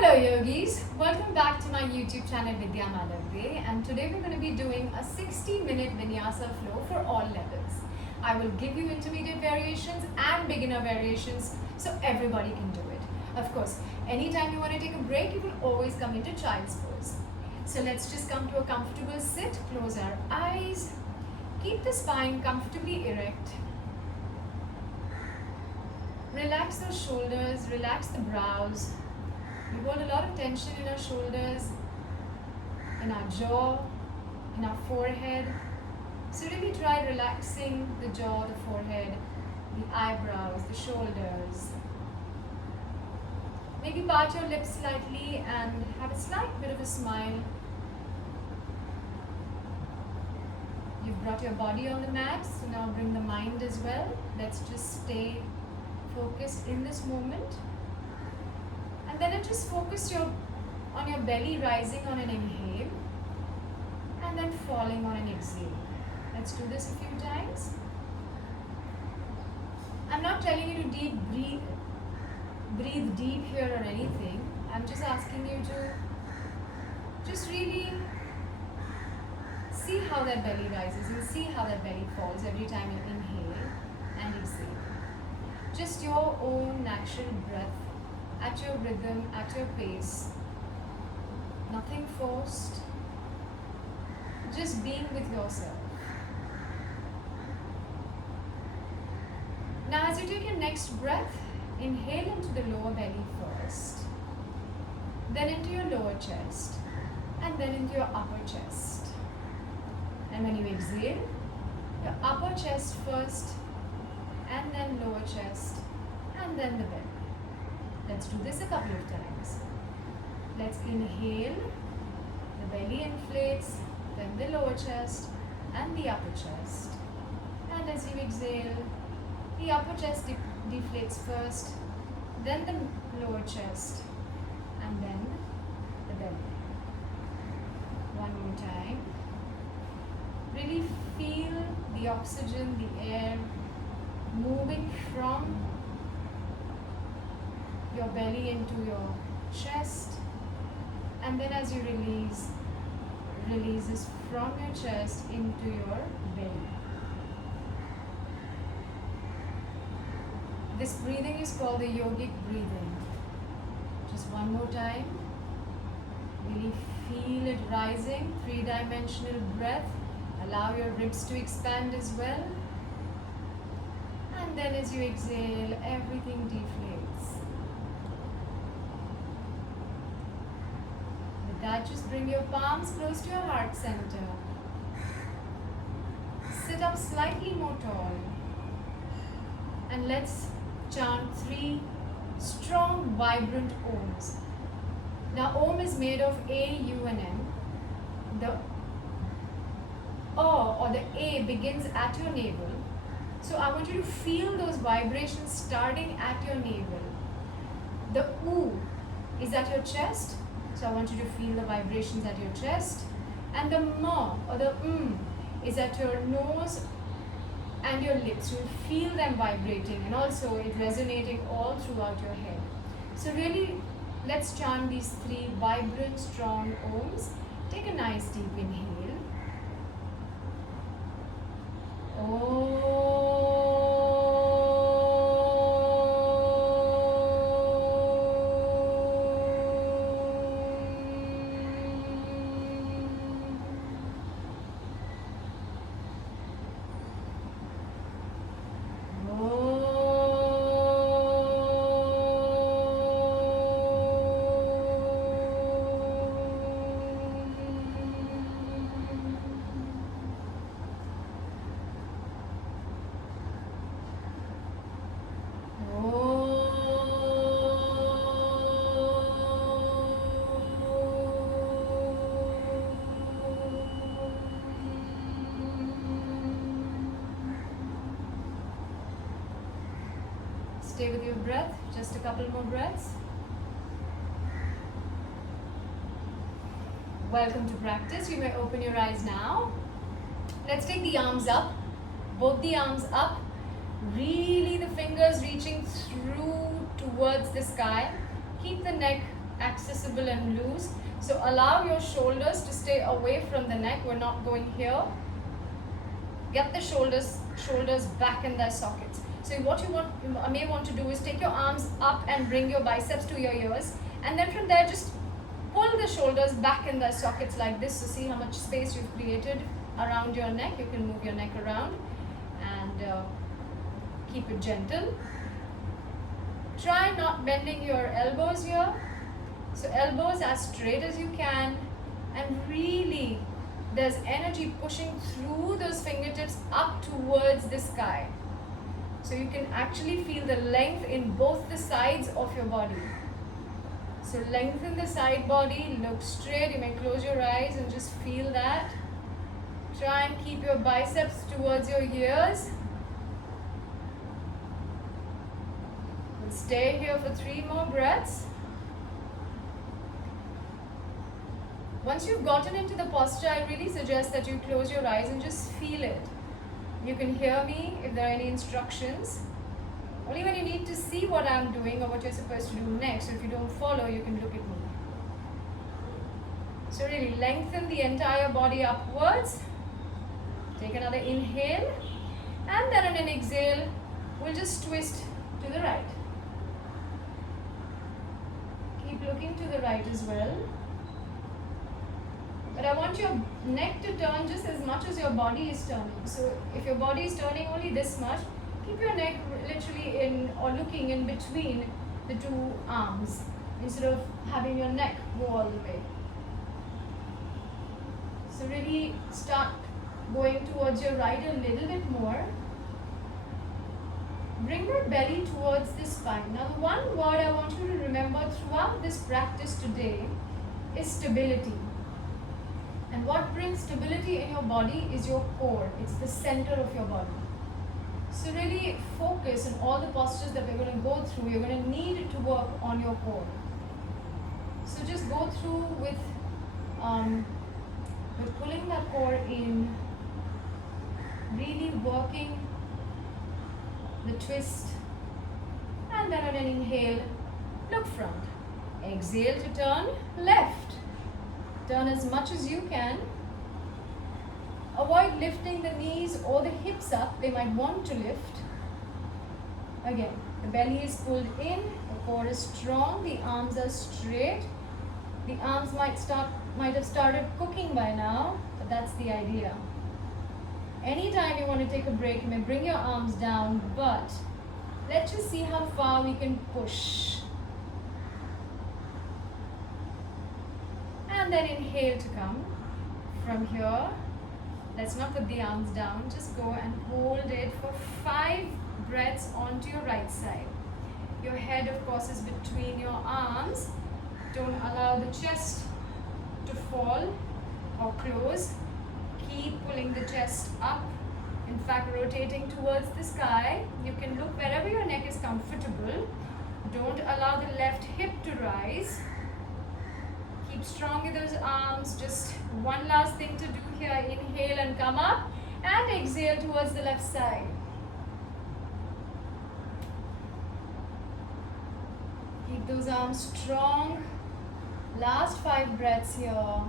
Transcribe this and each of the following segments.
Hello yogis, welcome back to my YouTube channel VIDYAMALAVADE, and today we're going to be doing a 60-minute Vinyasa flow for all levels. I will give you intermediate variations and beginner variations so everybody can do it. Of course, anytime you want to take a break, you can always come into child's pose. So let's just come to a comfortable sit, close our eyes, keep the spine comfortably erect. Relax those shoulders, relax the brows. We hold a lot of tension in our shoulders, in our jaw, in our forehead. So really try relaxing the jaw, the forehead, the eyebrows, the shoulders. Maybe part your lips slightly and have a slight bit of a smile. You've brought your body on the mat, so now bring the mind as well. Let's just stay focused in this moment. And then just focus on your belly rising on an inhale and then falling on an exhale. Let's do this a few times. I'm not telling you to breathe deep here or anything. I'm just asking you to just really see how that belly rises and see how that belly falls every time you inhale and exhale. Just your own natural breath, at your rhythm, at your pace. Nothing forced. Just being with yourself. Now as you take your next breath, inhale into the lower belly first, then into your lower chest, and then into your upper chest. And when you exhale, your upper chest first, and then lower chest, and then the belly. Let's do this a couple of times. Let's inhale, the belly inflates, then the lower chest and the upper chest. And as you exhale, the upper chest deflates first, then the lower chest, and then the belly. One more time. Really feel the oxygen, the air moving from your belly into your chest, and then as you releases from your chest into your belly. This breathing is called the yogic breathing. Just one more time. Really feel it rising, three-dimensional breath. Allow your ribs to expand as well. And then as you exhale, everything deflates. With that, just bring your palms close to your heart center. Sit up slightly more tall. And let's chant 3 strong, vibrant Oms. Now, Om is made of A, U, and M. The O or the A begins at your navel. So I want you to feel those vibrations starting at your navel. The U is at your chest. So I want you to feel the vibrations at your chest. And the M or the is at your nose and your lips. You'll feel them vibrating and also it resonating all throughout your head. So really, let's chant these 3 vibrant, strong Oms. Take a nice deep inhale. Om. Stay with your breath, just a couple more breaths. Welcome to practice. You may open your eyes now. Let's take the arms up, both the arms up. Really the fingers reaching through towards the sky. Keep the neck at accessible and loose. So allow your shoulders to stay away from the neck. We're not going here. Get the shoulders back in their sockets. So what you may want to do is take your arms up and bring your biceps to your ears, and then from there just pull the shoulders back in their sockets like this. So see how much space you've created around your neck. You can move your neck around and keep it gentle. Try not bending your elbows here. So elbows as straight as you can, and really there's energy pushing through those fingertips up towards the sky. So you can actually feel the length in both the sides of your body. So lengthen the side body, look straight. You may close your eyes and just feel that. Try and keep your biceps towards your ears. And stay here for 3 more breaths. Once you've gotten into the posture, I really suggest that you close your eyes and just feel it. You can hear me if there are any instructions. Only when you need to see what I'm doing or what you're supposed to do next. So if you don't follow, you can look at me. So really lengthen the entire body upwards. Take another inhale. And then on an exhale, we'll just twist to the right. Keep looking to the right as well. But I want your neck to turn just as much as your body is turning. So if your body is turning only this much, keep your neck literally in or looking in between the 2 arms instead of having your neck go all the way. So really start going towards your right a little bit more. Bring your belly towards the spine. Now the one word I want you to remember throughout this practice today is stability. And what brings stability in your body is your core. It's the center of your body. So really focus on all the postures that we're going to go through. You're going to need to work on your core. So just go through with pulling that core in, really working the twist, and then on an inhale, look front. Exhale to turn left. Turn as much as you can. Avoid lifting the knees or the hips up. They might want to lift. Again, the belly is pulled in, the core is strong, the arms are straight. The arms might have started cooking by now, but that's the idea. Anytime you want to take a break, you may bring your arms down, but let's just see how far we can push. And then inhale to come from here. Let's not put the arms down, just go and hold it for 5 breaths onto your right side. Your head, of course, is between your arms. Don't allow the chest to fall or close. Keep pulling the chest up, in fact rotating towards the sky. You can look wherever your neck is comfortable. Don't allow the left hip to rise. Keep strong with those arms. Just one last thing to do here. Inhale and come up, and exhale towards the left side. Keep those arms strong. Last 5 breaths here.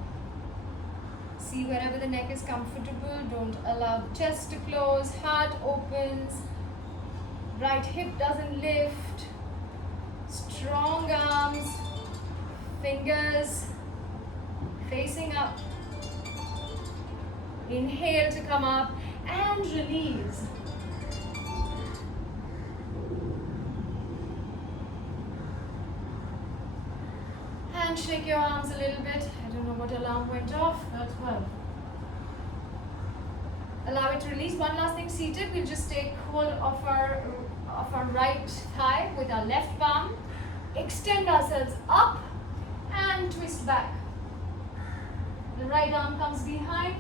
See wherever the neck is comfortable. Don't allow the chest to close. Heart opens. Right hip doesn't lift. Strong arms. Fingers facing up. Inhale to come up and release. And shake your arms a little bit. I don't know what alarm went off. That's well. Allow it to release. One last thing, seated. We'll just take hold of our right thigh with our left palm. Extend ourselves up and twist back. The right arm comes behind.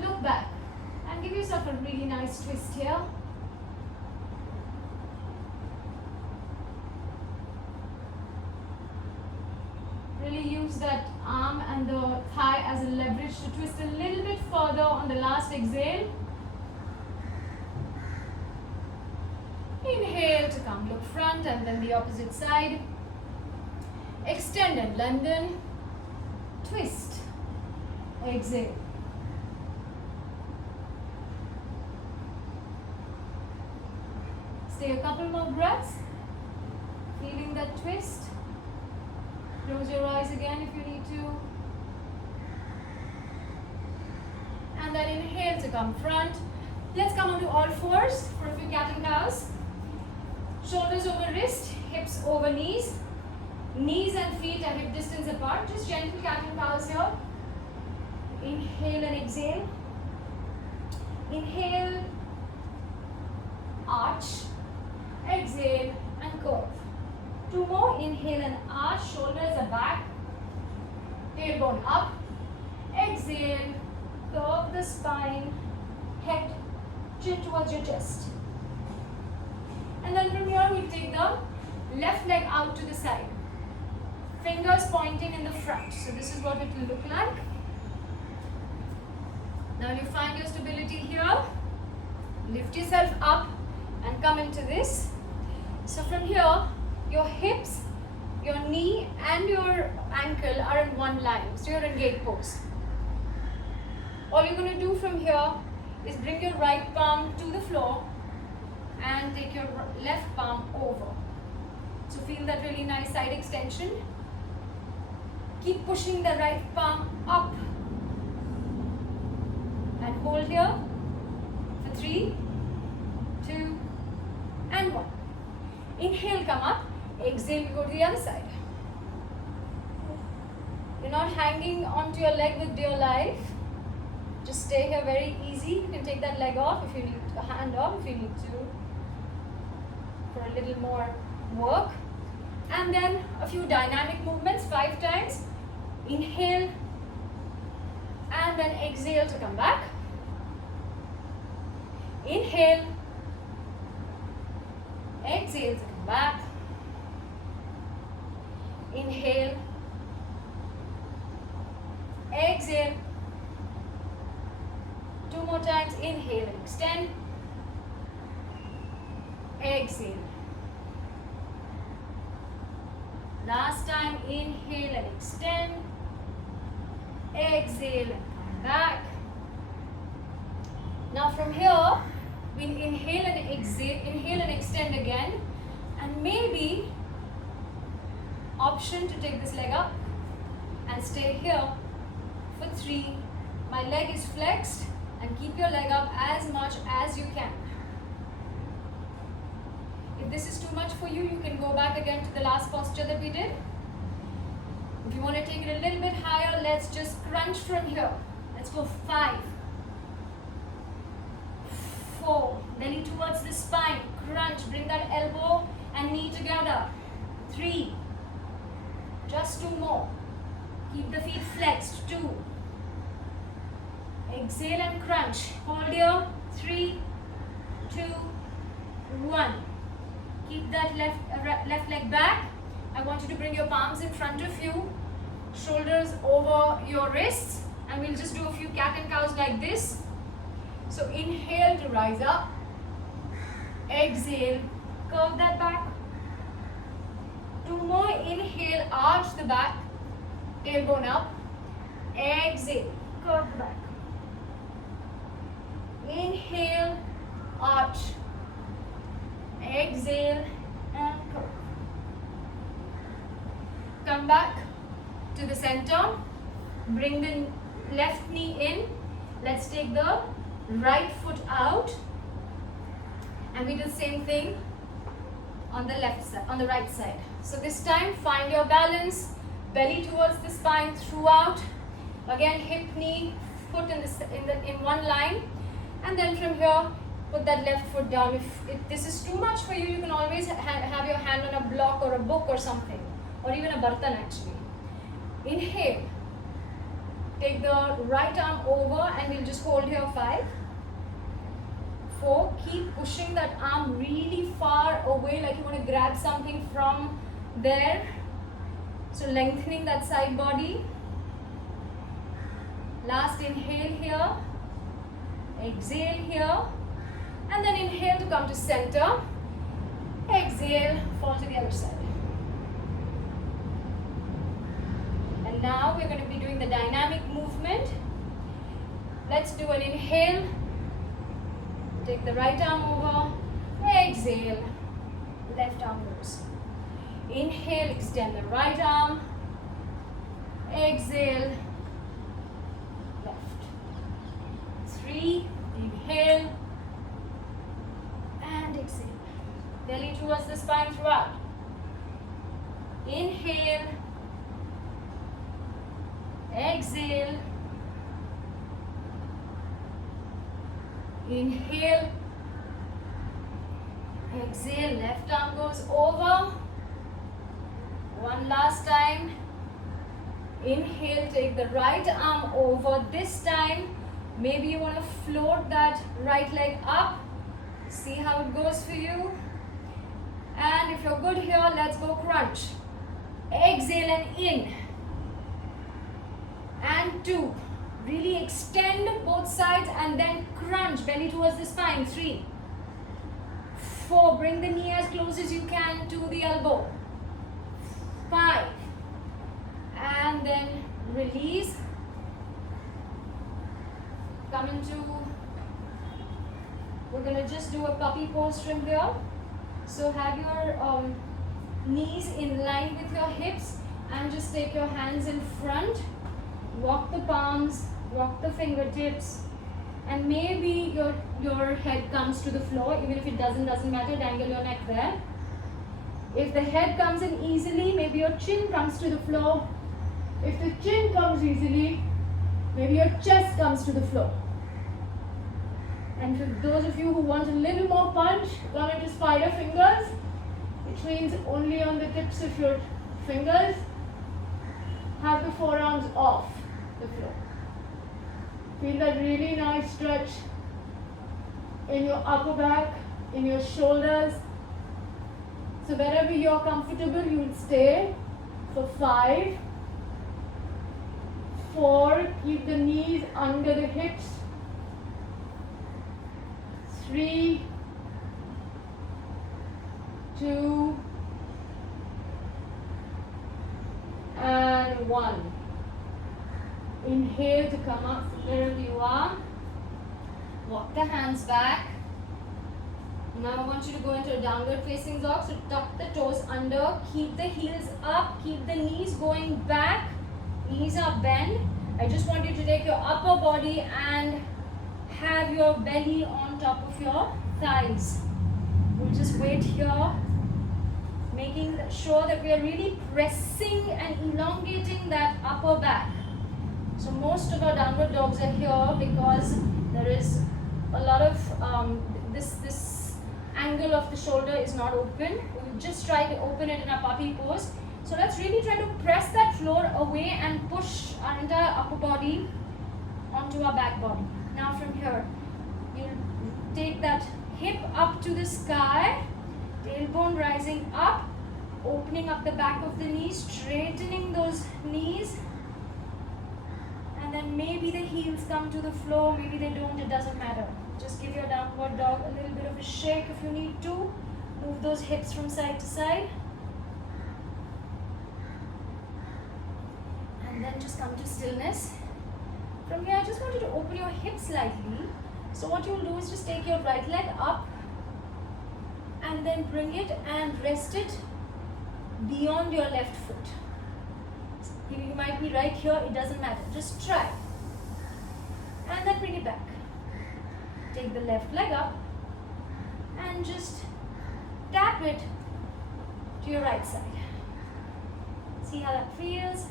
Look back and give yourself a really nice twist here. Really use that arm and the thigh as a leverage to twist a little bit further on the last exhale. Inhale to come look front, and then the opposite side. extend and lengthen, twist, exhale. Stay a couple more breaths, feeling that twist. Close your eyes again if you need to. And then inhale to come front. Let's come onto all fours for a few cat and cows. Shoulders over wrist, hips over knees. Knees and feet are hip distance apart. Just gentle cat and cows here. Inhale and exhale. Inhale, arch. Exhale and curve. Two more. Inhale and arch. Shoulders are back. Tailbone up. Exhale. Curve the spine. Head, chin towards your chest. And then from here we take the left leg out to the side. Fingers pointing in the front. So this is what it will look like. Now you find your stability here. Lift yourself up and come into this. So from here, your hips, your knee and your ankle are in one line. So you're in gate pose. All you're going to do from here is bring your right palm to the floor and take your left palm over. So feel that really nice side extension. Keep pushing the right palm up and hold here for 3, 2 and 1. Inhale, come up. Exhale, you go to the other side. You're not hanging onto your leg with dear life. Just stay here, very easy. You can take that leg off if you need a hand off, if you need to, for a little more work. And then a few dynamic movements, 5 times. Inhale and then exhale to come back. Inhale, exhale to come back. Inhale, exhale. 2 more times. Inhale and extend. Exhale. Last time. Inhale and extend. Exhale and come back. Now from here, we inhale and exhale, inhale and extend again, and maybe option to take this leg up and stay here for 3. My leg is flexed, and keep your leg up as much as you can. If this is too much for you, you can go back again to the last posture that we did. If you want to take it a little bit higher, let's just crunch from here. Let's go 5, 4, belly towards the spine, crunch, bring that elbow and knee together. 3, just 2 more. Keep the feet flexed. 2. Exhale and crunch. Hold here. 3, 2, 1. Keep that left leg back. I want you to bring your palms in front of you, shoulders over your wrists, and we'll just do a few cat and cows like this. So inhale to rise up. Exhale, curve that back. 2 more. Inhale, arch the back, tailbone up. Exhale, curve the back. Inhale, arch. Exhale and curve. Come back to the center. Bring the left knee in. Let's take the right foot out, and we do the same thing on the left side, on the right side. So this time, find your balance. Belly towards the spine throughout. Again, hip, knee, foot in one line, and then from here, put that left foot down. If this is too much for you, you can always have your hand on a block or a book or something, or even a bartan actually. Inhale. Take the right arm over and we'll just hold here 5, 4. Keep pushing that arm really far away, like you want to grab something from there. So lengthening that side body. Last inhale here. Exhale here. And then inhale to come to center. Exhale, fall to the other side. And now we're going to be doing the dynamic movement. Let's do an inhale. Take the right arm over. Exhale. Left arm goes. Inhale, extend the right arm. Exhale. Left. 3. Inhale. And exhale. Belly towards the spine throughout. Inhale. Exhale. Inhale. Exhale. Left arm goes over. One last time. Inhale. Take the right arm over. This time, maybe you want to float that right leg up. See how it goes for you. And if you're good here, let's go crunch. Exhale and in. And 2. Really extend both sides and then crunch. Belly towards the spine. 3. 4. Bring the knee as close as you can to the elbow. 5. And then release. Come into, we're going to just do a puppy pose from here. So have your knees in line with your hips and just take your hands in front. Walk the palms, walk the fingertips, and maybe your head comes to the floor. Even if it doesn't matter, dangle your neck there. If the head comes in easily, maybe your chin comes to the floor. If the chin comes easily, maybe your chest comes to the floor. And for those of you who want a little more punch, come into spider fingers, which means only on the tips of your fingers. Have the forearms off the floor. Feel that really nice stretch in your upper back, in your shoulders. So wherever you're comfortable, you will stay for 5, 4, keep the knees under the hips. 3, 2, and 1. Inhale to come up from wherever you are. Walk the hands back. Now I want you to go into a downward facing dog. So tuck the toes under, keep the heels up, keep the knees going back. Knees are bent. I just want you to take your upper body and have your belly on top of your thighs. We'll just wait here, making sure that we are really pressing and elongating that upper back. So most of our downward dogs are here because there is a lot of this angle of the shoulder is not open. We'll just try to open it in a puppy pose. So let's really try to press that floor away and push our entire upper body onto our back body. Now from here, you'll take that hip up to the sky, tailbone rising up, opening up the back of the knees, straightening those knees, and then maybe the heels come to the floor, maybe they don't, it doesn't matter. Just give your downward dog a little bit of a shake if you need to. Move those hips from side to side. And then just come to stillness. From here, I just want you to open your hips slightly. So what you'll do is just take your right leg up and then bring it and rest it beyond your left foot. You might be right here, it doesn't matter. Just try. And then bring it back. Take the left leg up and just tap it to your right side. See how that feels?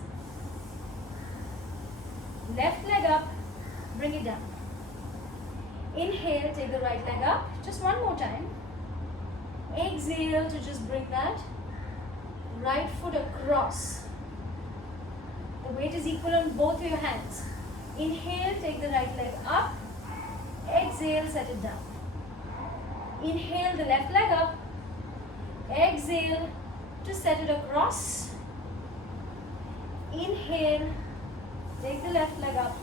Left leg up, bring it down. Inhale, take the right leg up. Just one more time. Exhale to just bring that right foot across. The weight is equal on both of your hands. Inhale, take the right leg up. Exhale, set it down. Inhale the left leg up. Exhale to set it across. Inhale, take the left leg up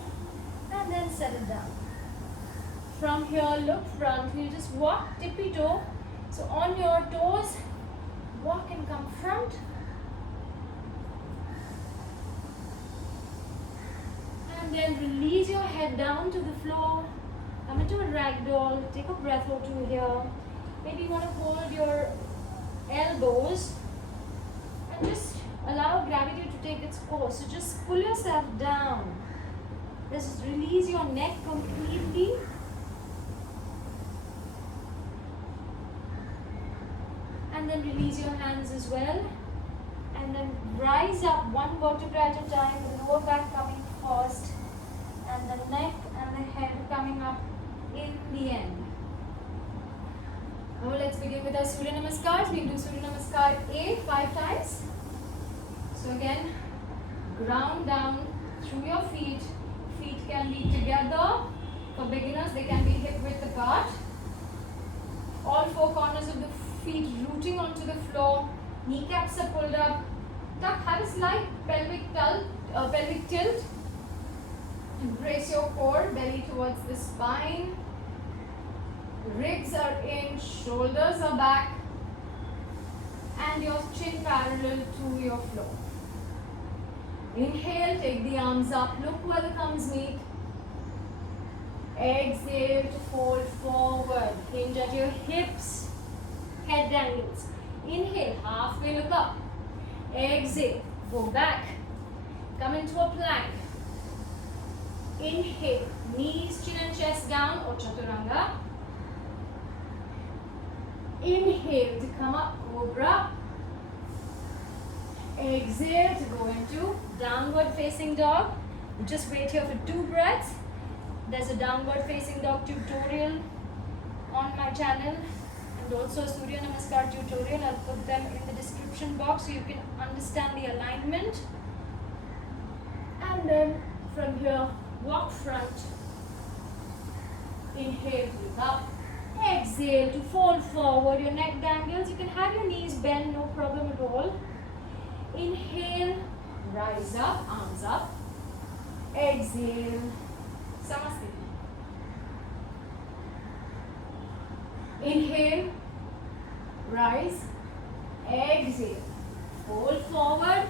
and then set it down. From here, look front. We'll just walk tippy toe. So on your toes, walk and come front. And then release your head down to the floor. Come into a ragdoll. Take a breath or two here. Maybe you want to hold your elbows and just allow gravity to take its course. So just pull yourself down. Just release your neck completely. And then release your hands as well. And then rise up one vertebra at a time, the lower back coming first, and the neck and the head coming up in the end. Now let's begin with our Surya Namaskars. We do Surya Namaskar A 5 times. So again, ground down through your feet. Feet can be together. For beginners, they can be hip width apart. All four corners of the feet rooting onto the floor. Kneecaps are pulled up. Tuck, have a slight pelvic tilt. Embrace your core, belly towards the spine. Ribs are in, shoulders are back, and your chin parallel to your floor. Inhale, take the arms up, look where the thumbs meet. Exhale to fold forward, hinge at your hips, head dangles. Inhale, halfway look up. Exhale, go back, come into a plank. Inhale, knees, chin and chest down or Chaturanga. Inhale to come up, Cobra. Exhale to go into downward facing dog. Just wait here for 2 breaths. There's a downward facing dog tutorial on my channel and also a Surya Namaskar tutorial. I'll put them in the description box so you can understand the alignment. And then from here, walk front. Inhale, look up. Exhale to fold forward. Your neck dangles. You can have your knees bend, no problem at all. Inhale, rise up, arms up. Exhale, Samasthiti. Inhale, rise. Exhale, fold forward.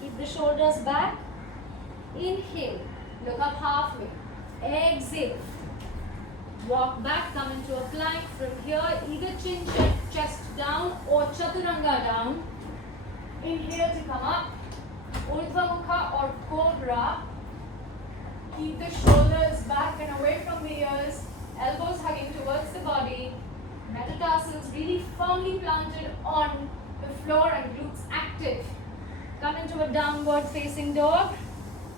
Keep the shoulders back. Inhale, look up halfway. Exhale, walk back, come into a plank. From here, either chin, chest down or Chaturanga down. Inhale to come up, Urdhva Mukha or Cobra. Keep the shoulders back and away from the ears, elbows hugging towards the body. Metatarsals really firmly planted on the floor and glutes active. Come into a downward facing dog.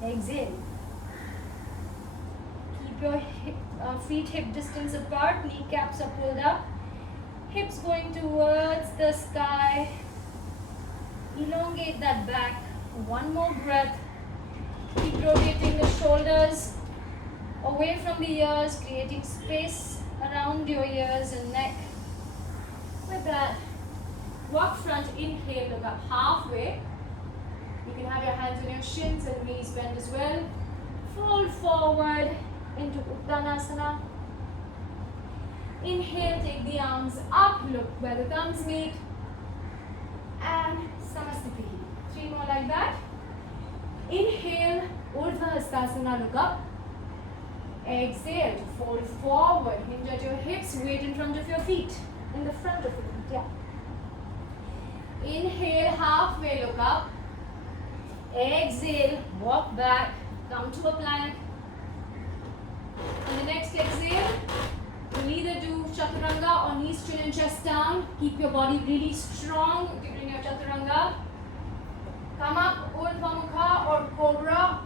Exhale. Keep your feet hip distance apart, kneecaps are pulled up. Hips going towards the sky. Elongate that back. One more breath. Keep rotating the shoulders away from the ears, creating space around your ears and neck. With that, walk front, inhale, look up halfway. You can have your hands on your shins and knees bend as well. Fold forward into Uttanasana. Inhale, take the arms up, look where the thumbs meet. And Samasthiti. 3 more like that. Inhale, Urdhva Hastasana, look up. Exhale to fold forward, hinge at your hips, weight in front of your feet, in the front of your feet, yeah. Inhale, halfway look up. Exhale, walk back, come to a plank. On the next exhale, you'll either do Chaturanga or knees, chin and chest down. Keep your body really strong during your Chaturanga. Come up, Urdhva Mukha or Cobra.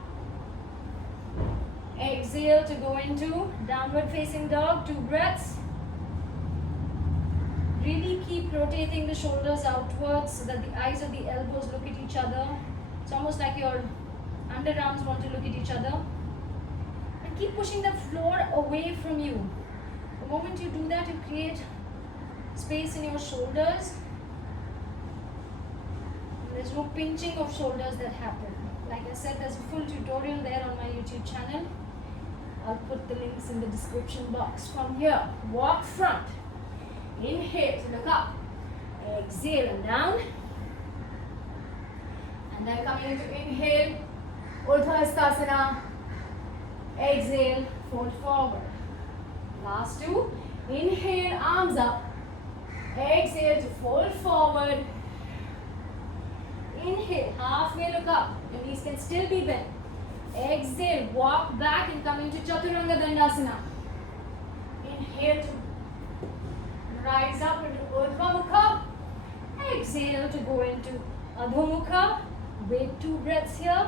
Exhale to go into downward facing dog, 2 breaths. Really keep rotating the shoulders outwards so that the eyes of the elbows look at each other. It's almost like your underarms want to look at each other. And keep pushing the floor away from you. The moment you do that, you create space in your shoulders. And there's no pinching of shoulders that happen. Like I said, there's a full tutorial there on my YouTube channel. I'll put the links in the description box. From here, walk front. Inhale to look up. Exhale and down. And then coming into inhale, Urdhva Hastasana. Exhale, fold forward. Last two. Inhale, arms up. Exhale to fold forward. Inhale, halfway look up. Your knees can still be bent. Exhale, walk back and come into Chaturanga Dandasana. Inhale to rise up into Urdhva Mukha. Exhale to go into Adho Mukha. Wait 2 breaths here.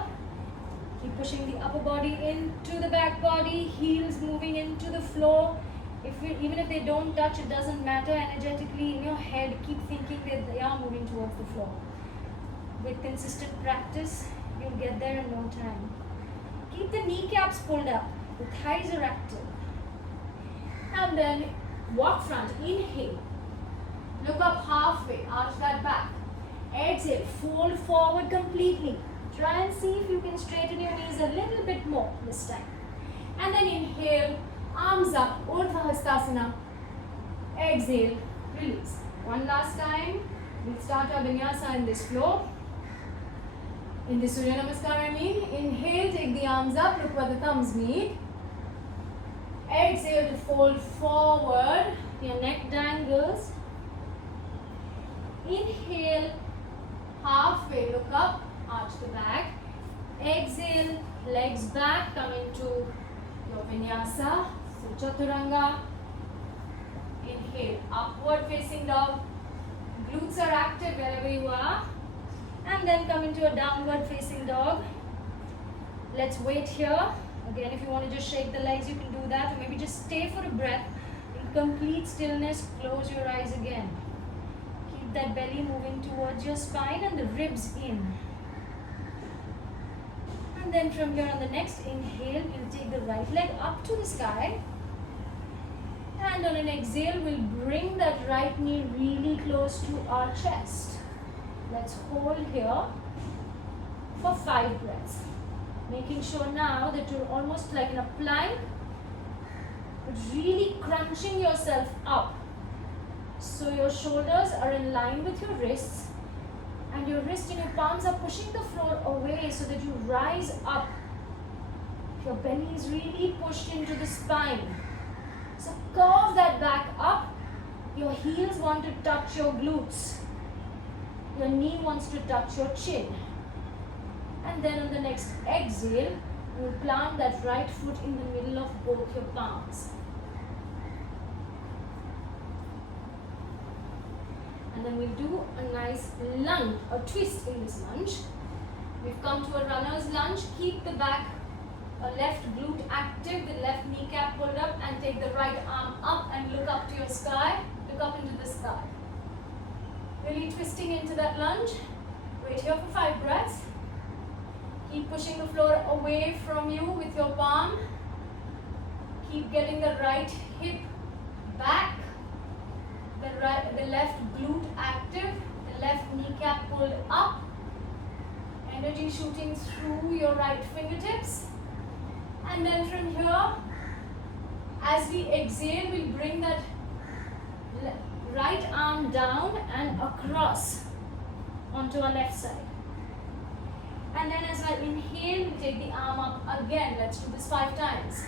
Keep pushing the upper body into the back body. Heels moving into the floor. Even if they don't touch, it doesn't matter. Energetically in your head, keep thinking that they are moving towards the floor. With consistent practice, you'll get there in no time. Keep the kneecaps pulled up. The thighs are active. And then walk front. Inhale. Look up halfway. Arch that back. Exhale. Fold forward completely. Try and see if you can straighten your knees a little bit more this time. And then inhale. Arms up. Urdhva Hastasana. Exhale. Release. One last time. We'll start our Vinyasa in this flow. In the Surya Namaskar, inhale, take the arms up, look where the thumbs meet. Exhale to fold forward, your neck dangles. Inhale, halfway, look up, arch the back. Exhale, legs back, come into your Vinyasa, so Chaturanga. Inhale, upward facing dog. Glutes are active wherever you are. And then come into a downward facing dog. Let's wait here. Again, if you want to just shake the legs, you can do that. Or maybe just stay for a breath. In complete stillness, close your eyes again. Keep that belly moving towards your spine and the ribs in. And then from here on the next inhale, we'll take the right leg up to the sky. And on an exhale, we'll bring that right knee really close to our chest. Let's hold here for 5 breaths. Making sure now that you're almost like in a plank, but really crunching yourself up. So your shoulders are in line with your wrists, and your wrist and your palms are pushing the floor away so that you rise up. Your belly is really pushed into the spine. So curve that back up. Your heels want to touch your glutes. Your knee wants to touch your chin. And then on the next exhale, you plant that right foot in the middle of both your palms. And then we'll do a nice lunge, a twist in this lunge. We've come to a runner's lunge. Keep the back, left glute active, the left kneecap pulled up, and take the right arm up and look up to your sky. Look up into the sky. Really twisting into that lunge. Wait here for 5 breaths. Keep pushing the floor away from you with your palm. Keep getting the right hip back. The left glute active. The left kneecap pulled up. Energy shooting through your right fingertips. And then from here, as we exhale, we'll bring that right arm down and across onto our left side. And then as I inhale, we take the arm up again. Let's do this 5 times.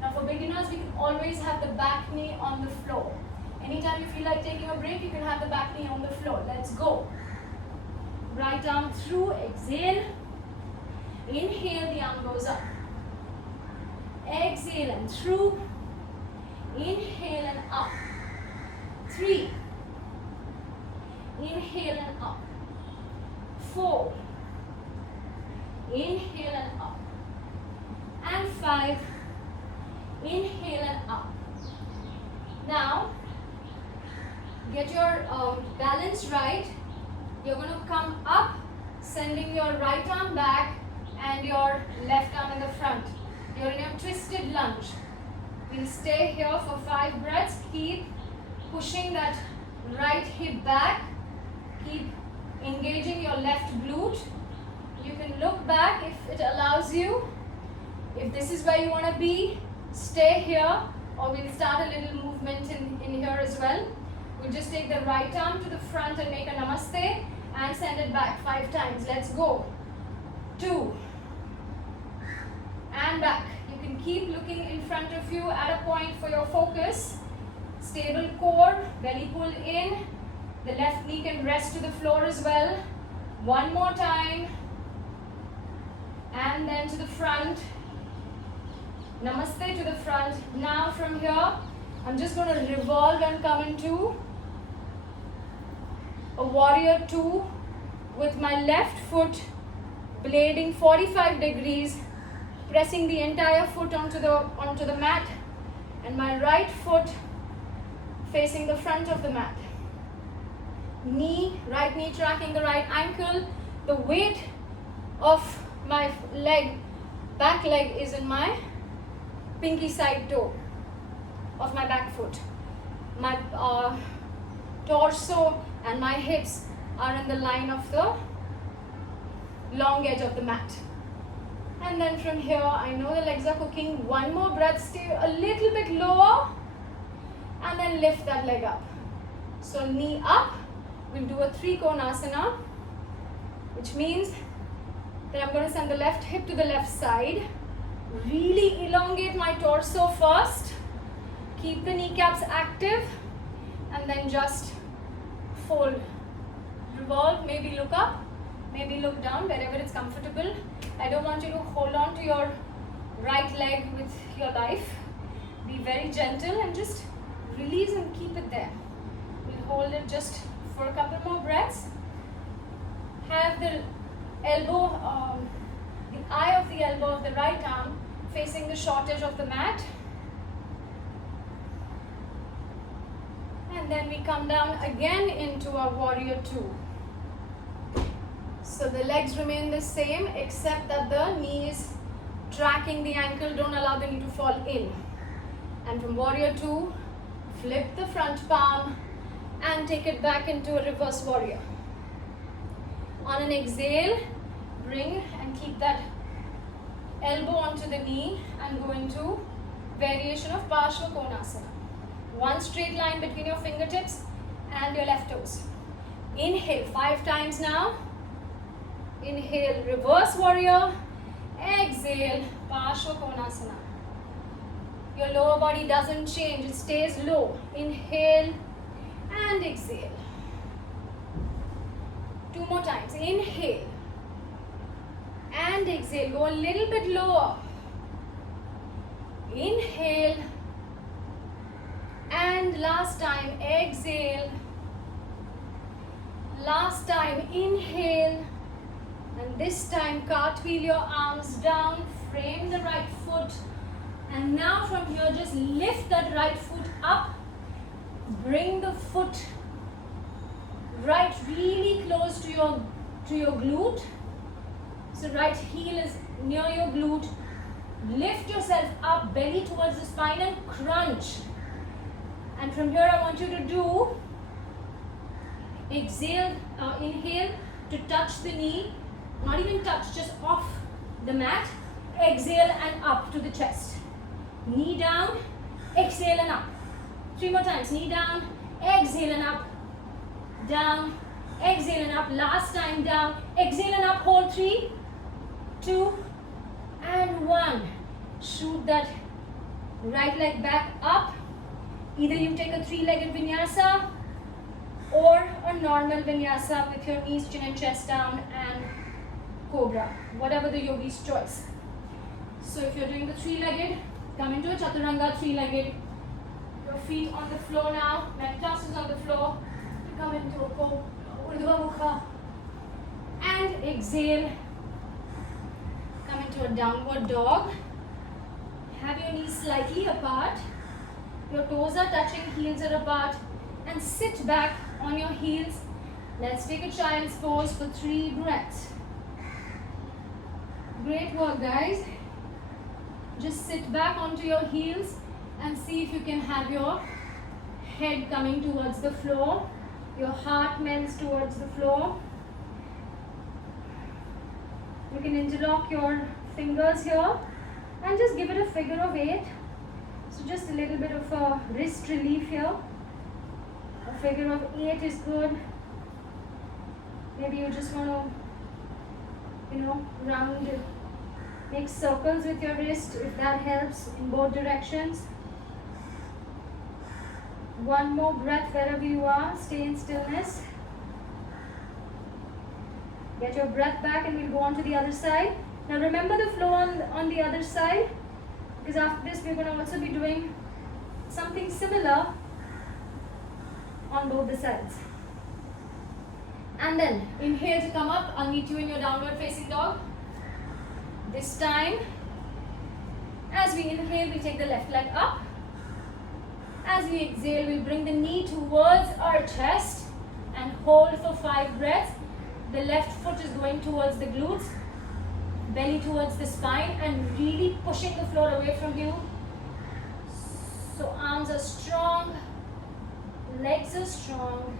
Now for beginners, we can always have the back knee on the floor. Anytime you feel like taking a break, you can have the back knee on the floor. Let's go. Right arm through, exhale. Inhale, the arm goes up. Exhale and through. Inhale and up. 3. Inhale and up. 4. Inhale and up. And 5. Inhale and up. Now, get your balance right. You're going to come up, sending your right arm back and your left arm in the front. You're in a twisted lunge. We'll stay here for 5 breaths. Keep pushing that right hip back. Keep engaging your left glute. You can look back if it allows you. If this is where you want to be, stay here, or we'll start a little movement in here as well. We'll just take the right arm to the front and make a namaste and send it back 5 times. Let's go. 2. keep looking in front of you at a point for your focus. Stable core, belly pull in. The left knee can rest to the floor as well. One more time. And then to the front. Namaste to the front. Now from here, I'm just going to revolve and come into a warrior two with my left foot blading 45 degrees, pressing the entire foot onto the mat, and my right foot facing the front of the mat. Right knee tracking the right ankle. The weight of my back leg is in my pinky side toe of my back foot. My torso and my hips are in the line of the long edge of the mat. And then from here, I know the legs are cooking. One more breath, stay a little bit lower, and then lift that leg up. So knee up, we'll do a 3 Konasana, which means that I'm going to send the left hip to the left side. Really elongate my torso first. Keep the kneecaps active, and then just fold. Revolve, maybe look up, maybe look down, wherever it's comfortable. I don't want you to hold on to your right leg with your life. Be very gentle and just release and keep it there. We'll hold it just for a couple more breaths. Have the elbow, the eye of the elbow of the right arm facing the short edge of the mat. And then we come down again into our warrior two. So the legs remain the same, except that the knee is tracking the ankle. Don't allow the knee to fall in. And from warrior two, flip the front palm and take it back into a reverse warrior. On an exhale, bring and keep that elbow onto the knee and go into variation of Partial Konasana. One straight line between your fingertips and your left toes. Inhale 5 times now. Inhale, reverse warrior. Exhale, Partial Konasana. Your lower body doesn't change, it stays low. Inhale and exhale. 2 more times. Inhale and exhale. Go a little bit lower. Inhale and last time. Exhale. Last time. Inhale. And this time, cartwheel your arms down, frame the right foot, and now from here, just lift that right foot up, bring the foot right really close to your glute. So right heel is near your glute. Lift yourself up, belly towards the spine, and crunch. And from here, I want you to do exhale, inhale to touch the knee. Not even touch, just off the mat. Exhale and up to the chest. Knee down, exhale and up. 3 more times. Knee down, exhale and up. Down, exhale and up. Last time down, exhale and up. Hold 3, 2, and 1. Shoot that right leg back up. Either you take a 3-legged vinyasa or a normal vinyasa with your knees, chin and chest down, and Cobra, whatever the yogi's choice. So if you're doing the 3-legged, come into a Chaturanga 3-legged. Your feet on the floor now, metatarsals on the floor. Come into a Urdhva Mukha. And exhale. Come into a downward dog. Have your knees slightly apart. Your toes are touching, heels are apart. And sit back on your heels. Let's take a child's pose for 3 breaths. Great work, guys. Just sit back onto your heels and see if you can have your head coming towards the floor. Your heart melts towards the floor. You can interlock your fingers here and just give it a figure of 8. So just a little bit of a wrist relief here. A figure of 8 is good. Maybe you just want to, round Make circles with your wrist if that helps in both directions. One more breath wherever you are. Stay in stillness. Get your breath back and we'll go on to the other side. Now remember the flow on the other side, because after this we're going to also be doing something similar on both the sides. And then inhale to come up. I'll meet you in your downward facing dog. This time, as we inhale, we take the left leg up. As we exhale, we bring the knee towards our chest and hold for 5 breaths. The left foot is going towards the glutes, belly towards the spine, and really pushing the floor away from you. So arms are strong, legs are strong,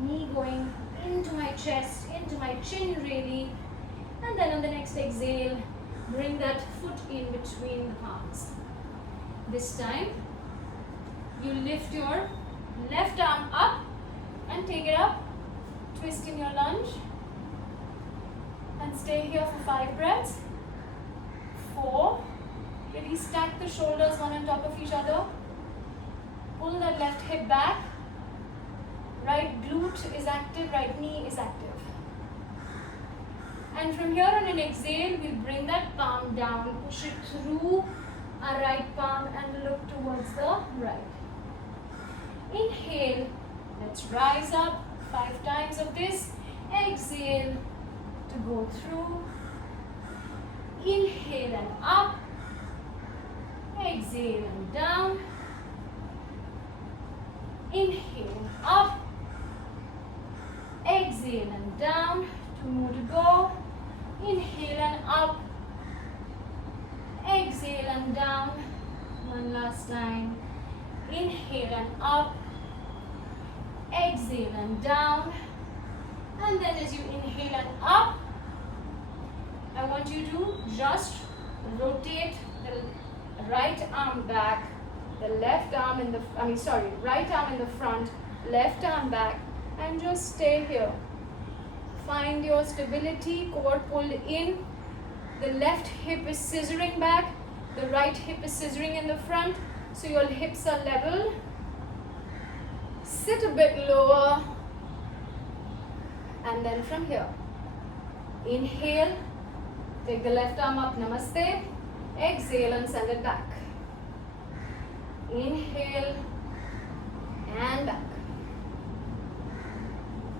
knee going into my chest, into my chin really. And then on the next exhale, bring that foot in between the palms. This time, you lift your left arm up and take it up. Twist in your lunge. And stay here for 5 breaths. 4. Really stack the shoulders one on top of each other. Pull that left hip back. Right glute is active, right knee is active. And from here on an exhale, we'll bring that palm down, push it through our right palm and look towards the right. Inhale, let's rise up, 5 times of this. Exhale to go through. Inhale and up. Exhale and down. Inhale and up. Exhale and down. 2 more to go. Inhale and up. Exhale and down. One last time. Inhale and up. Exhale and down. And then as you inhale and up, I want you to just rotate the right arm back, the left arm in the, right arm in the front, left arm back, and just stay here. Find your stability, core pulled in. The left hip is scissoring back, the right hip is scissoring in the front, so your hips are level. Sit a bit lower, and then from here, inhale, take the left arm up, namaste. Exhale and send it back. Inhale and back.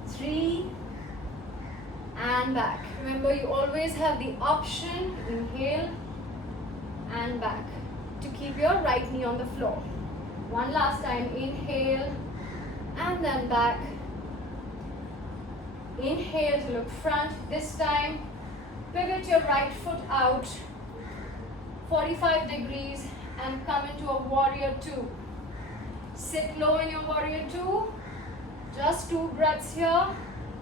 3 and back. Remember, you always have the option, inhale and back, to keep your right knee on the floor. One last time, inhale and then back. Inhale to look front. This time, pivot your right foot out 45 degrees and come into a warrior 2. Sit low in your warrior 2. Just 2 breaths here.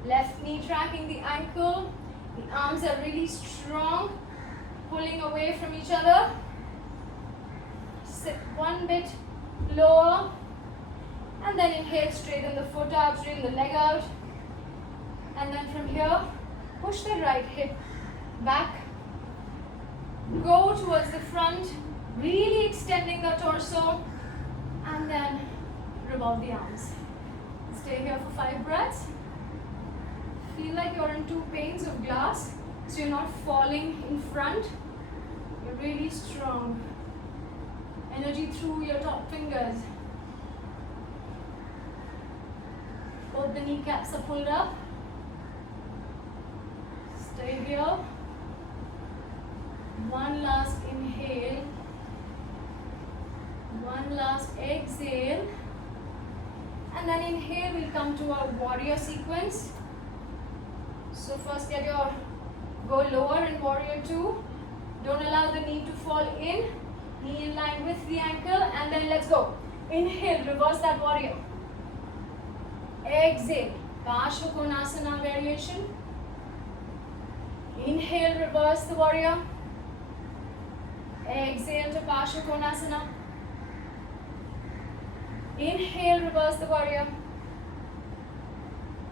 Left knee tracking the ankle. The arms are really strong, pulling away from each other. Sit one bit lower. And then inhale, straighten the foot out, straighten the leg out. And then from here, push the right hip back. Go towards the front, really extending the torso. And then revolve the arms. Stay here for 5 breaths. Feel like you're in 2 panes of glass, so you're not falling in front. You're really strong. Energy through your top fingers. Both the kneecaps are pulled up. Stay here. One last inhale. One last exhale. And then inhale, we'll come to our warrior sequence. So first go lower in warrior 2. Don't allow the knee to fall in. Knee in line with the ankle, and then let's go. Inhale, reverse that warrior. Exhale, Parshva Konasana variation. Inhale, reverse the warrior. Exhale to Parshva Konasana. Inhale, reverse the warrior.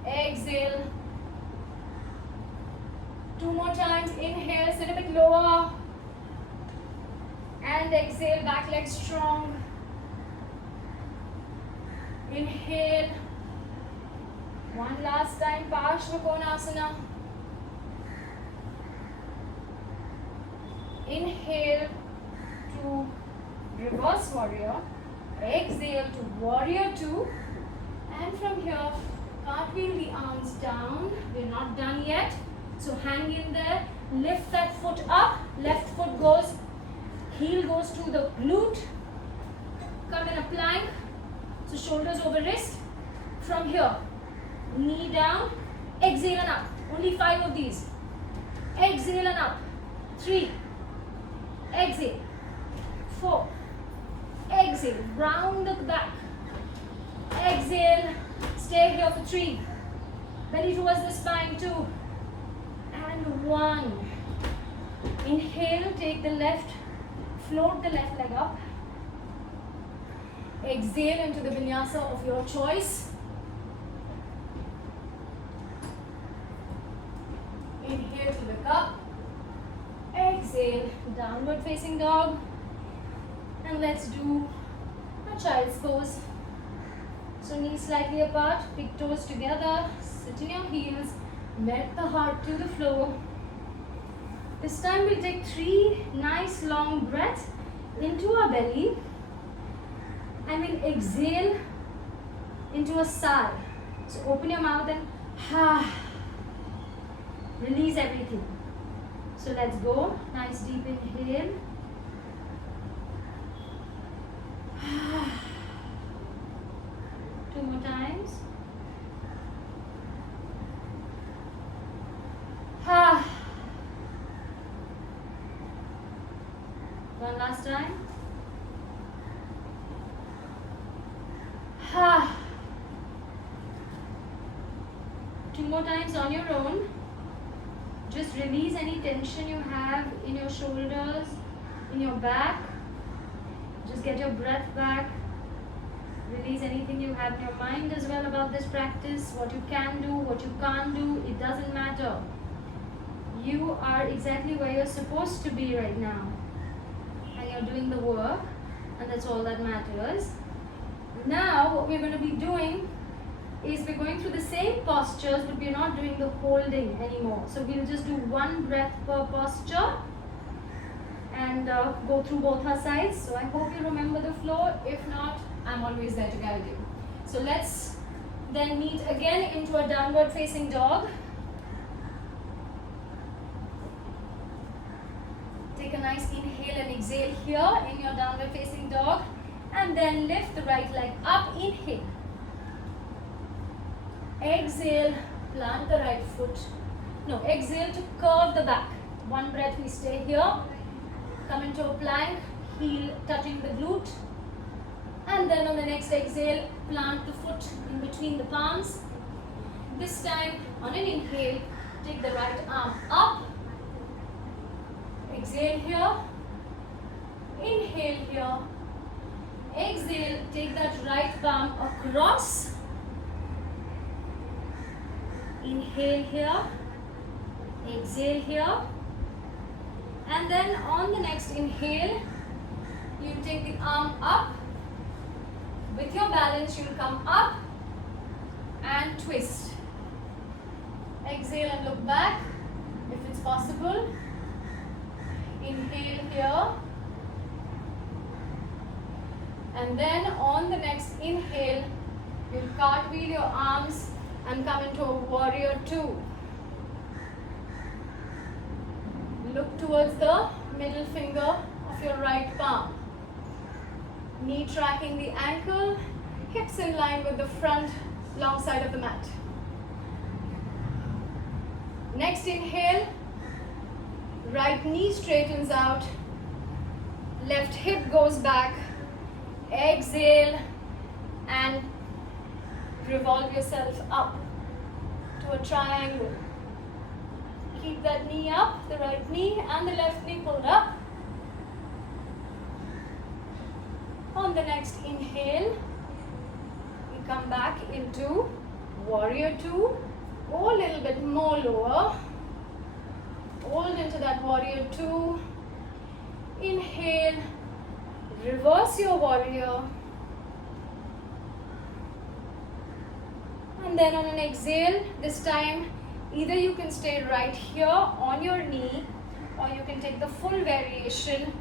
Exhale. 2 more times. Inhale, sit a bit lower. And exhale, back leg strong. Inhale. One last time, Parshva Konasana. Inhale to reverse warrior. Exhale to warrior 2. And from here, cartwheel the arms down. We're not done yet. So hang in there. Lift that foot up. Left foot goes, heel goes to the glute. Come in a plank. So shoulders over wrist. From here, knee down. Exhale and up. Only 5 of these. Exhale and up. 3. Exhale. 4. Exhale. Round the back. Exhale. Stay here for 3. Belly towards the spine. 2. And 1. Inhale. Take the left. Float the left leg up. Exhale into the vinyasa of your choice. Inhale to look up. Exhale, downward facing dog. And let's do a child's pose. So knees slightly apart, big toes together, sit in your heels, melt the heart to the floor. This time we'll take 3 nice long breaths into our belly. And we'll exhale into a sigh. So open your mouth and release everything. So let's go. Nice deep inhale. Two more times. One last time. Two more times on your own. Just release any tension you have in your shoulders, in your back. Just get your breath back. Release anything you have in your mind as well about this practice. What you can do, what you can't do, it doesn't matter. You are exactly where you're supposed to be right now. And you're doing the work, and that's all that matters. Now, what we're going to be doing is we're going through the same postures, but we're not doing the holding anymore. So we'll just do 1 breath per posture and go through both our sides. So I hope you remember the flow. If not, I'm always there to guide you. So let's then meet again into a downward facing dog. Take a nice inhale and exhale here in your downward facing dog. And then lift the right leg up. Inhale. Exhale, plant the right foot. No, exhale to curve the back. 1 breath, we stay here. Come into a plank, heel touching the glute. And then on the next exhale, plant the foot in between the palms. This time, on an inhale, take the right arm up. Exhale here. Inhale here. Exhale, take that right palm across. Inhale here, exhale here, and then on the next inhale, you take the arm up. With your balance, you'll come up and twist. Exhale and look back if it's possible. Inhale here, and then on the next inhale, you'll cartwheel your arms and come into a warrior 2. Look towards the middle finger of your right palm. Knee tracking the ankle, hips in line with the front long side of the mat. Next inhale, right knee straightens out, left hip goes back. Exhale and revolve yourself up to a triangle. Keep that knee up, the right knee and the left knee pulled up. On the next inhale, we come back into warrior 2. Go a little bit more lower. warrior two. Inhale, reverse your warrior. And then on an exhale, this time either you can stay right here on your knee, or you can take the full variation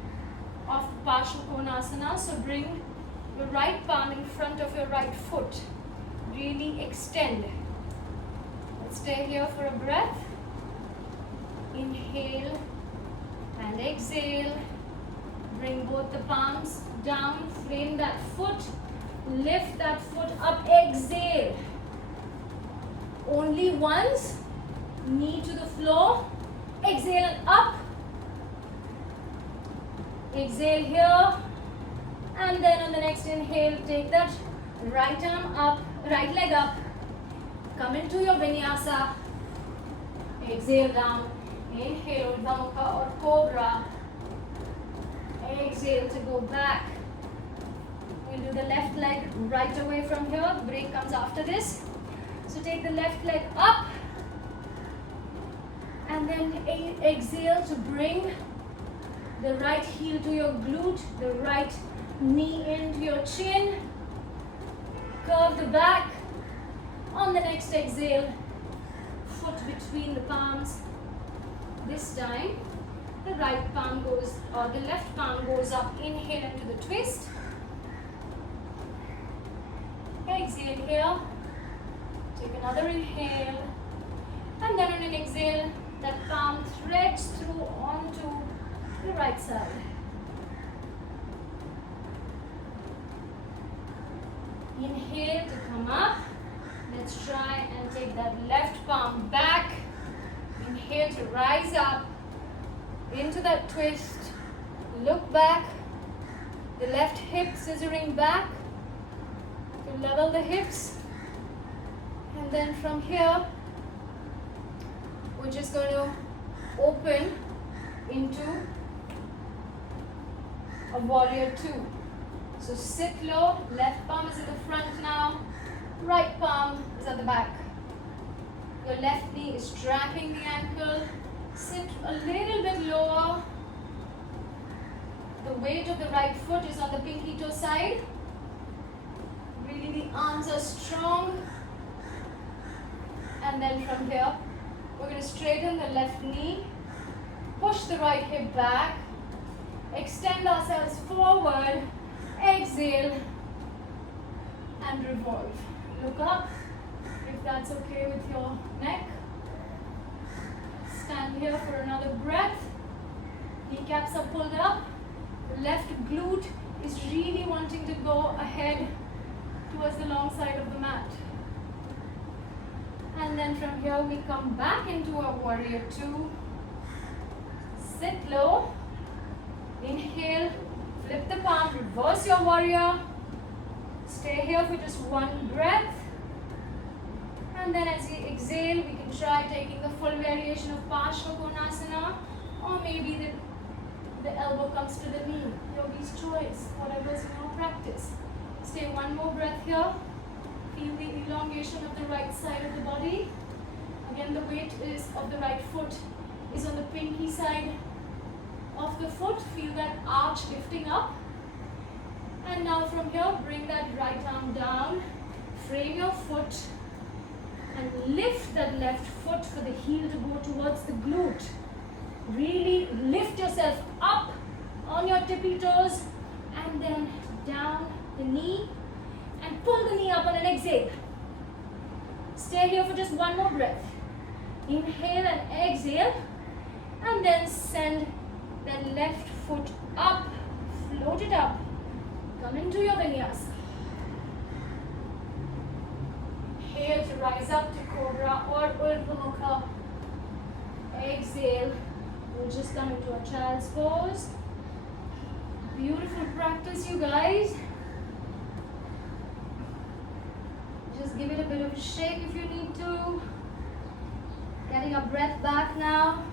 of partial Konasana. So bring your right palm in front of your right foot. Really extend. Let's stay here for a breath. Inhale and exhale. Bring both the palms down, frame that foot, lift that foot up, exhale. Only once, knee to the floor, exhale and up. Exhale here, and then on the next inhale, take that right arm up, right leg up, come into your Vinyasa. Exhale down, inhale, Urdhva Mukha or Cobra. Exhale to go back. We'll do the left leg right away from here. The break comes after this. So take the left leg up, and then exhale to bring the right heel to your glute, the right knee into your chin. Curve the back. On the next exhale, foot between the palms. This time, the right palm goes, or the left palm goes up. Inhale into the twist. Exhale here. Take another inhale. And then on an exhale, that palm threads through onto the right side. Inhale to come up. Let's try and take that left palm back. Inhale to rise up into that twist. Look back. The left hip scissoring back to level the hips. And then from here, we're just going to open into a warrior two. So sit low, left palm is in the front now, right palm is at the back. Your left knee is strapping the ankle. Sit a little bit lower. The weight of the right foot is on the pinky toe side. Really the arms are strong. And then from here, we're going to straighten the left knee, push the right hip back, extend ourselves forward, exhale, and revolve. Look up, if that's okay with your neck. Stand here for another breath. Kneecaps are pulled up. The left glute is really wanting to go ahead towards the long side of the mat. And then from here we come back into our warrior two. Sit low. Inhale, flip the palm, reverse your warrior. Stay here for just one breath. And then as you exhale, we can try taking the full variation of Partial Konasana, or maybe the elbow comes to the knee. Yogi's choice, whatever is in your practice. Stay one more breath here. Feel the elongation of the right side of the body. Again, the weight is of the right foot is on the pinky side of the foot. Feel that arch lifting up. And now from here, bring that right arm down. Frame your foot and lift that left foot for the heel to go towards the glute. Really lift yourself up on your tippy toes and then down the knee. And pull the knee up on an exhale. Stay here for just one more breath. Inhale and exhale. And then send that left foot up. Float it up. Come into your Vinyasa. Inhale to rise up to Cobra or Urdhva Mukha. Exhale. We'll just come into a child's pose. Beautiful practice, you guys. Just give it a bit of a shake if you need to. Getting our breath back now.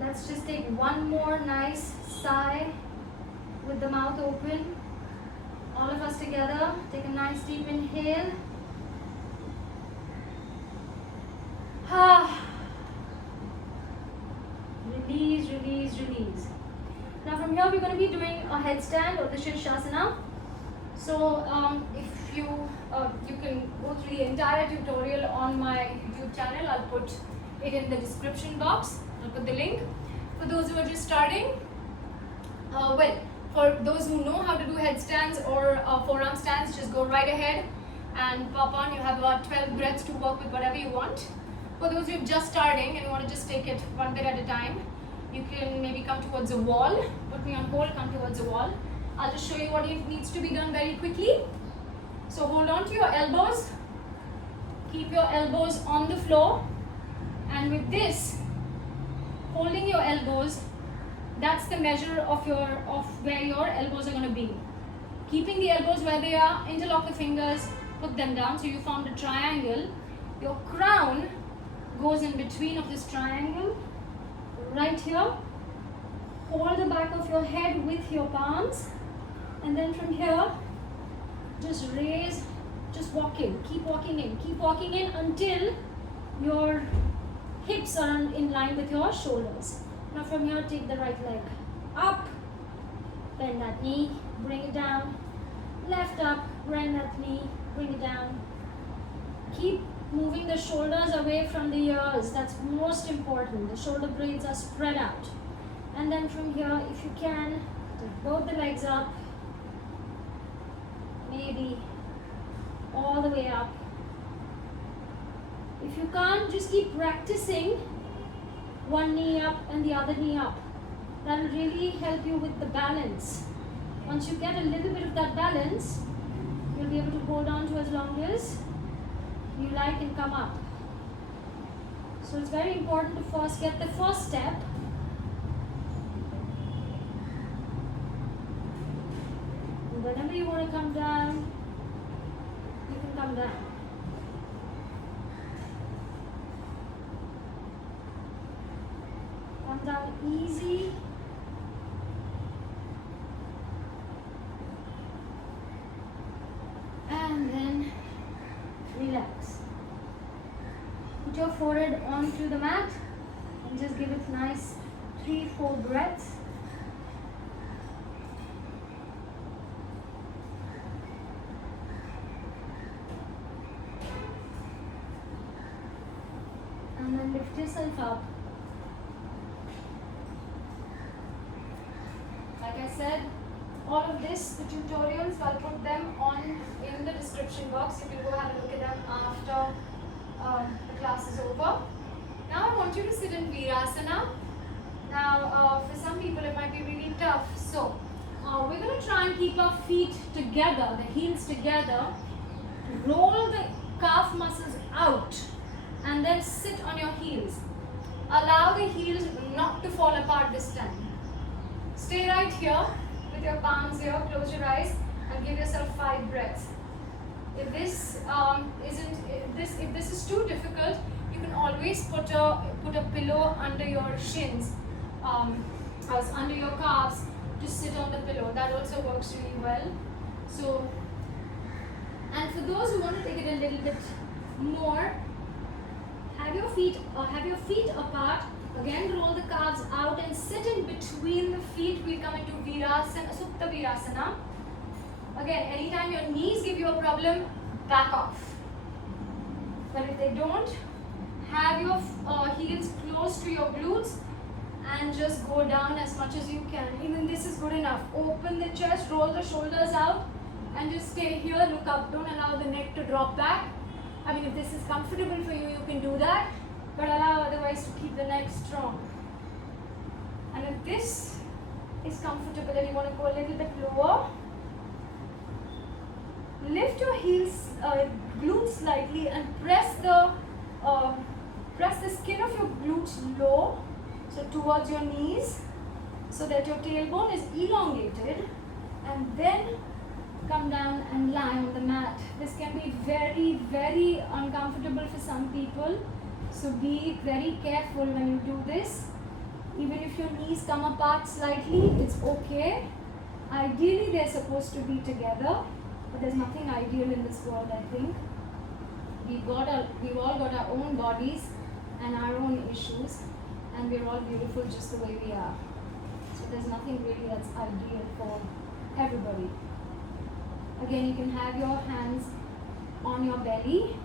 Let's just take one more nice sigh with the mouth open. All of us together. Take a nice deep inhale. your knees. Now from here we're going to be doing a headstand or the Shirshasana. So if you can go through the entire tutorial on my YouTube channel. I'll put it in the description box. I'll put the link. For those who are just starting, for those who know how to do headstands or forearm stands, just go right ahead and pop on. You have about 12 breaths to work with whatever you want. For those who are just starting and you want to just take it one bit at a time, you can maybe come towards a wall. Put me on hold, come towards a wall. I'll just show you what needs to be done very quickly. So hold on to your elbows. Keep your elbows on the floor. And with this, holding your elbows, that's the measure of where your elbows are going to be. Keeping the elbows where they are, interlock the fingers, put them down. So you formed a triangle. Your crown goes in between of this triangle, right here. Hold the back of your head with your palms. And then from here, just raise, just walk in. Keep walking in until your hips are in line with your shoulders. Now from here, take the right leg up, bend that knee, bring it down, left up, bend that knee, bring it down. Keep moving the shoulders away from the ears. That's most important. The shoulder blades are spread out. And then from here, if you can, take both the legs up, maybe all the way up. If you can't, just keep practicing one knee up and the other knee up. That will really help you with the balance. Once you get a little bit of that balance, you'll be able to hold on to as long as you like and come up. So it's very important to first get the first step. And whenever you want to come down, you can come down. Come down easy. And then relax. Put your forehead onto the mat and just give it nice 3-4 breaths. And then lift yourself up. Like I said, all of this, the tutorials, I'll put them in the description box. You can go have a look at them after the class is over. Now I want you to sit in Virasana. Now for some people it might be really tough. So we're going to try and keep our feet together, the heels together. Roll the calf muscles out and then sit on your heels. Allow the heels not to fall apart this time. Stay right here with your palms here, close your eyes and give yourself 5 breaths. If this if this is too difficult, you can always put a pillow under your shins, under your calves, to sit on the pillow. That also works really well. So, and for those who want to take it a little bit more, have your feet apart. Again, roll the calves out and sit in between the feet. We come into Virasana, Supta Virasana. Again, anytime your knees give you a problem, back off. But if they don't, have your heels close to your glutes and just go down as much as you can. Even this is good enough. Open the chest, roll the shoulders out and just stay here, look up. Don't allow the neck to drop back. I mean, if this is comfortable for you, you can do that. But allow otherwise to keep the neck strong. And if this is comfortable and you want to go a little bit lower, lift your heels, glutes slightly and press the skin of your glutes low, so towards your knees, so that your tailbone is elongated, and then come down and lie on the mat. This can be very, very uncomfortable for some people. So be very careful when you do this. Even if your knees come apart slightly, it's okay. Ideally, they're supposed to be together, but there's nothing ideal in this world, I think. We've all got our own bodies and our own issues, and we're all beautiful just the way we are. So there's nothing really that's ideal for everybody. Again, you can have your hands on your belly,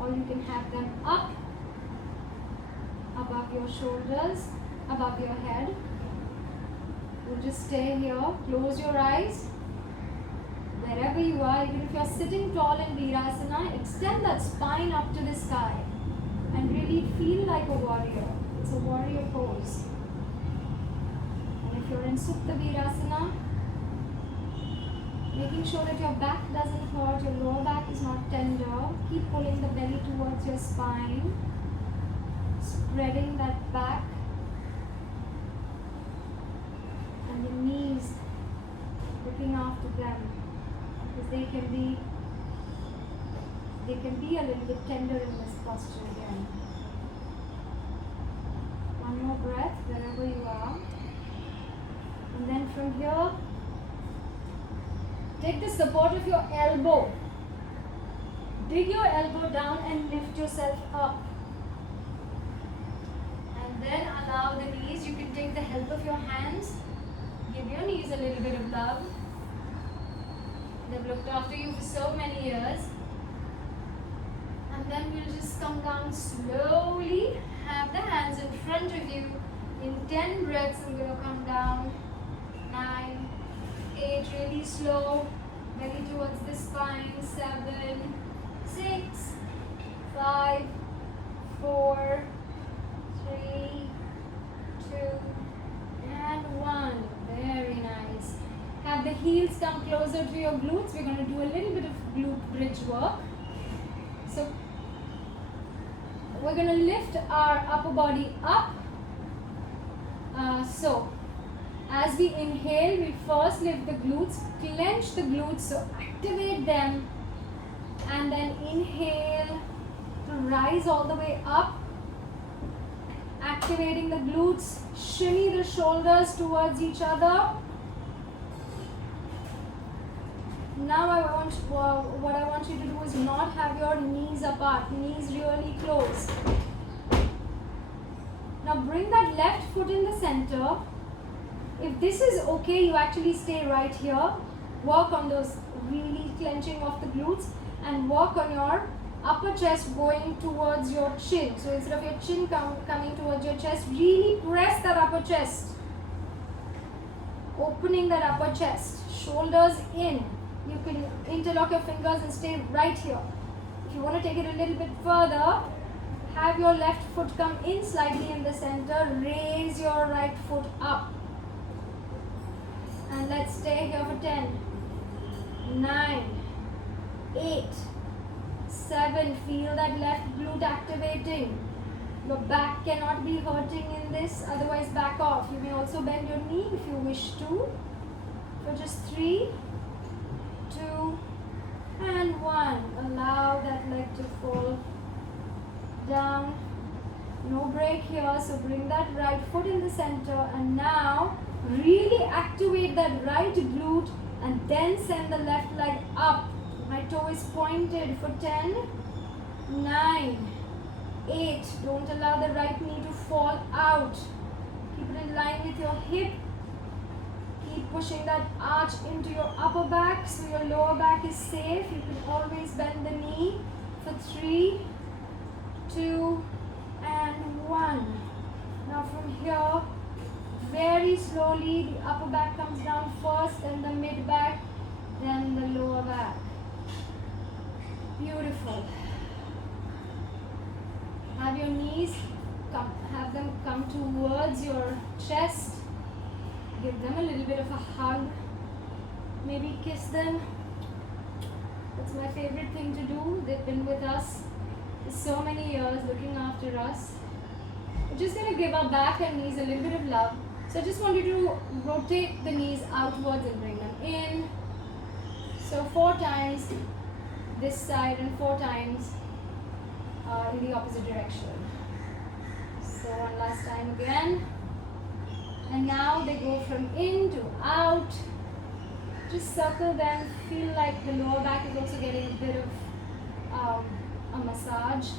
or you can have them up above your shoulders, above your head. You'll just stay here, close your eyes. Wherever you are, even if you're sitting tall in Virasana, extend that spine up to the sky and really feel like a warrior. It's a warrior pose. And if you're in Supta Virasana, making sure that your back doesn't hurt, your lower back is not tender. Keep pulling the belly towards your spine, spreading that back, and the knees, looking after them, because they can be a little bit tender in this posture again. One more breath wherever you are, and then from here, take the support of your elbow. Dig your elbow down and lift yourself up. And then allow the knees. You can take the help of your hands. Give your knees a little bit of love. They've looked after you for so many years. And then we'll just come down slowly. Have the hands in front of you. In 10 breaths, I'm going to come down. 9, 8, really slow, belly towards the spine. 7, 6, 5, 4, 3, 2, and 1. Very nice. Have the heels come closer to your glutes. We're going to do a little bit of glute bridge work. So we're going to lift our upper body up. As we inhale, we first lift the glutes, clench the glutes, so activate them, and then inhale to rise all the way up, activating the glutes, shimmy the shoulders towards each other. Now what I want you to do is not have your knees apart, knees really close. Now bring that left foot in the center. If this is okay, you actually stay right here. Work on those really clenching of the glutes and work on your upper chest going towards your chin. So instead of your chin coming towards your chest, really press that upper chest. Opening that upper chest. Shoulders in. You can interlock your fingers and stay right here. If you want to take it a little bit further, have your left foot come in slightly in the center. Raise your right foot up. And let's stay here for 10, 9, 8, 7. Feel that left glute activating. Your back cannot be hurting in this, otherwise back off. You may also bend your knee if you wish to. For just 3, 2, and 1. Allow that leg to fall down. No break here, so bring that right foot in the center, and now really activate that right glute and then send the left leg up. My toe is pointed for 10, 9, 8. Don't allow the right knee to fall out. Keep it in line with your hip. Keep pushing that arch into your upper back so your lower back is safe. You can always bend the knee for 3, 2, and 1. Now from here, very slowly, the upper back comes down first, then the mid back, then the lower back. Beautiful. Have your knees have them come towards your chest. Give them a little bit of a hug. Maybe kiss them. That's my favorite thing to do. They've been with us for so many years, looking after us. We're just going to give our back and knees a little bit of love. So I just want you to rotate the knees outwards and bring them in. So 4 times this side and 4 times in the opposite direction. So one last time again. And now they go from in to out. Just circle them. Feel like the lower back is also getting a bit of a massage.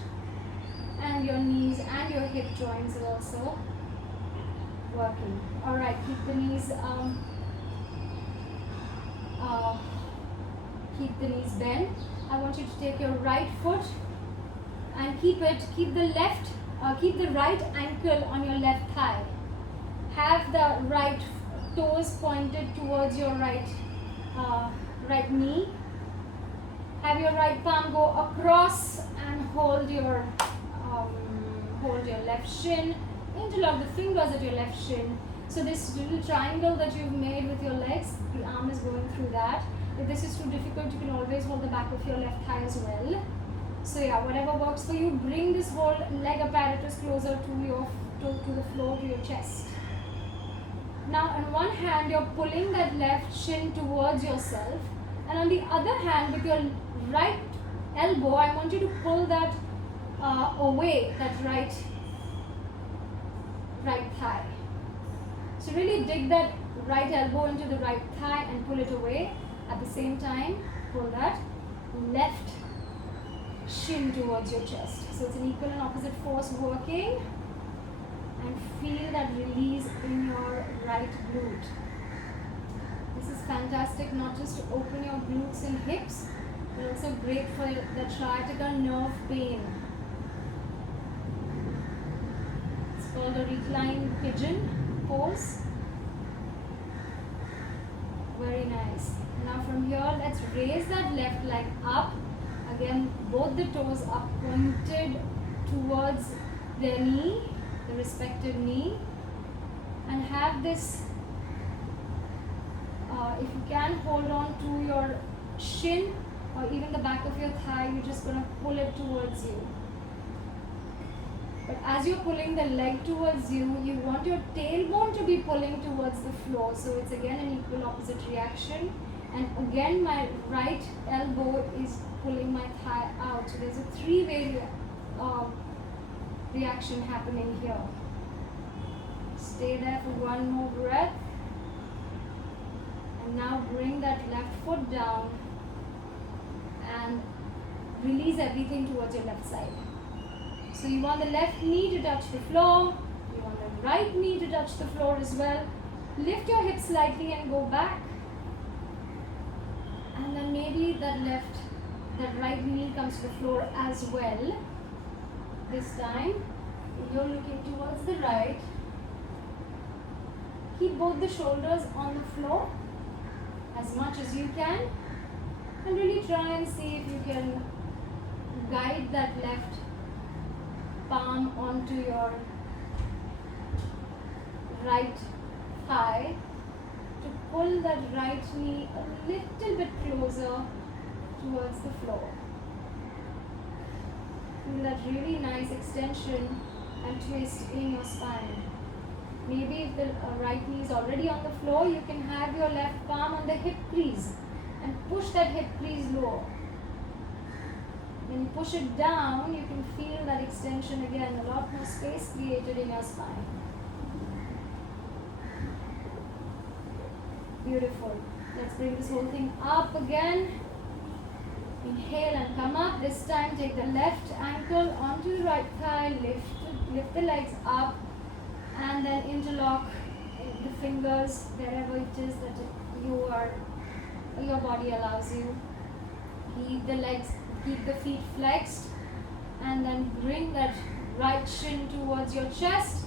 And your knees and your hip joints also. working. Alright, keep the knees bent. I want you to take your right foot and keep the right ankle on your left thigh. Have the right toes pointed towards your right knee. Have your right palm go across and hold your left shin. Interlock the fingers at your left shin. So this little triangle that you've made with your legs, the arm is going through that. If this is too difficult, you can always hold the back of your left thigh as well. So yeah, whatever works for you. Bring this whole leg apparatus closer to the floor, to your chest. Now on one hand, you're pulling that left shin towards yourself, and on the other hand, with your right elbow, I want you to pull that away, that right thigh. So really dig that right elbow into the right thigh and pull it away. At the same time, pull that left shin towards your chest. So it's an equal and opposite force working. And feel that release in your right glute. This is fantastic, not just to open your glutes and hips, but also great for the sciatica nerve pain. It's called a reclined pigeon pose. Very nice. Now from here, let's raise that left leg up. Again, both the toes are pointed towards their knee, the respective knee, and have this, if you can, hold on to your shin or even the back of your thigh. You're just going to pull it towards you. But as you're pulling the leg towards you, you want your tailbone to be pulling towards the floor. So it's again an equal opposite reaction. And again, my right elbow is pulling my thigh out. So there's a three-way reaction happening here. Stay there for one more breath. And now bring that left foot down and release everything towards your left side. So you want the left knee to touch the floor. You want the right knee to touch the floor as well. Lift your hips slightly and go back. And then maybe that right knee comes to the floor as well. This time, you're looking towards the right. Keep both the shoulders on the floor as much as you can. And really try and see if you can guide that left palm onto your right thigh to pull that right knee a little bit closer towards the floor. Feel that really nice extension and twist in your spine. Maybe if the right knee is already on the floor, you can have your left palm on the hip crease and push that hip crease lower. When you push it down, you can feel that extension again, a lot more space created in your spine. Beautiful. Let's bring this whole thing up again. Inhale and come up. This time take the left ankle onto the right thigh, lift the legs up, and then interlock the fingers wherever it is that your body allows you. Keep the feet flexed, and then bring that right shin towards your chest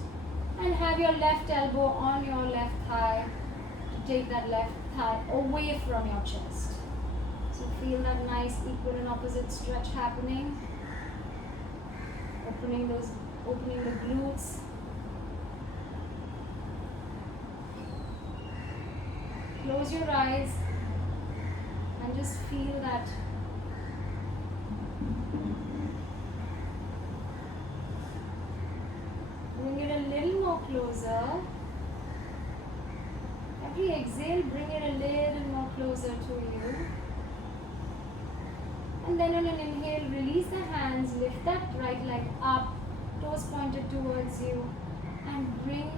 and have your left elbow on your left thigh to take that left thigh away from your chest. So feel that nice equal and opposite stretch happening. Opening the glutes. Close your eyes and just feel that. Bring it a little more closer. Every exhale, bring it a little more closer to you. And then on an inhale, release the hands, lift that right leg up, toes pointed towards you, and bring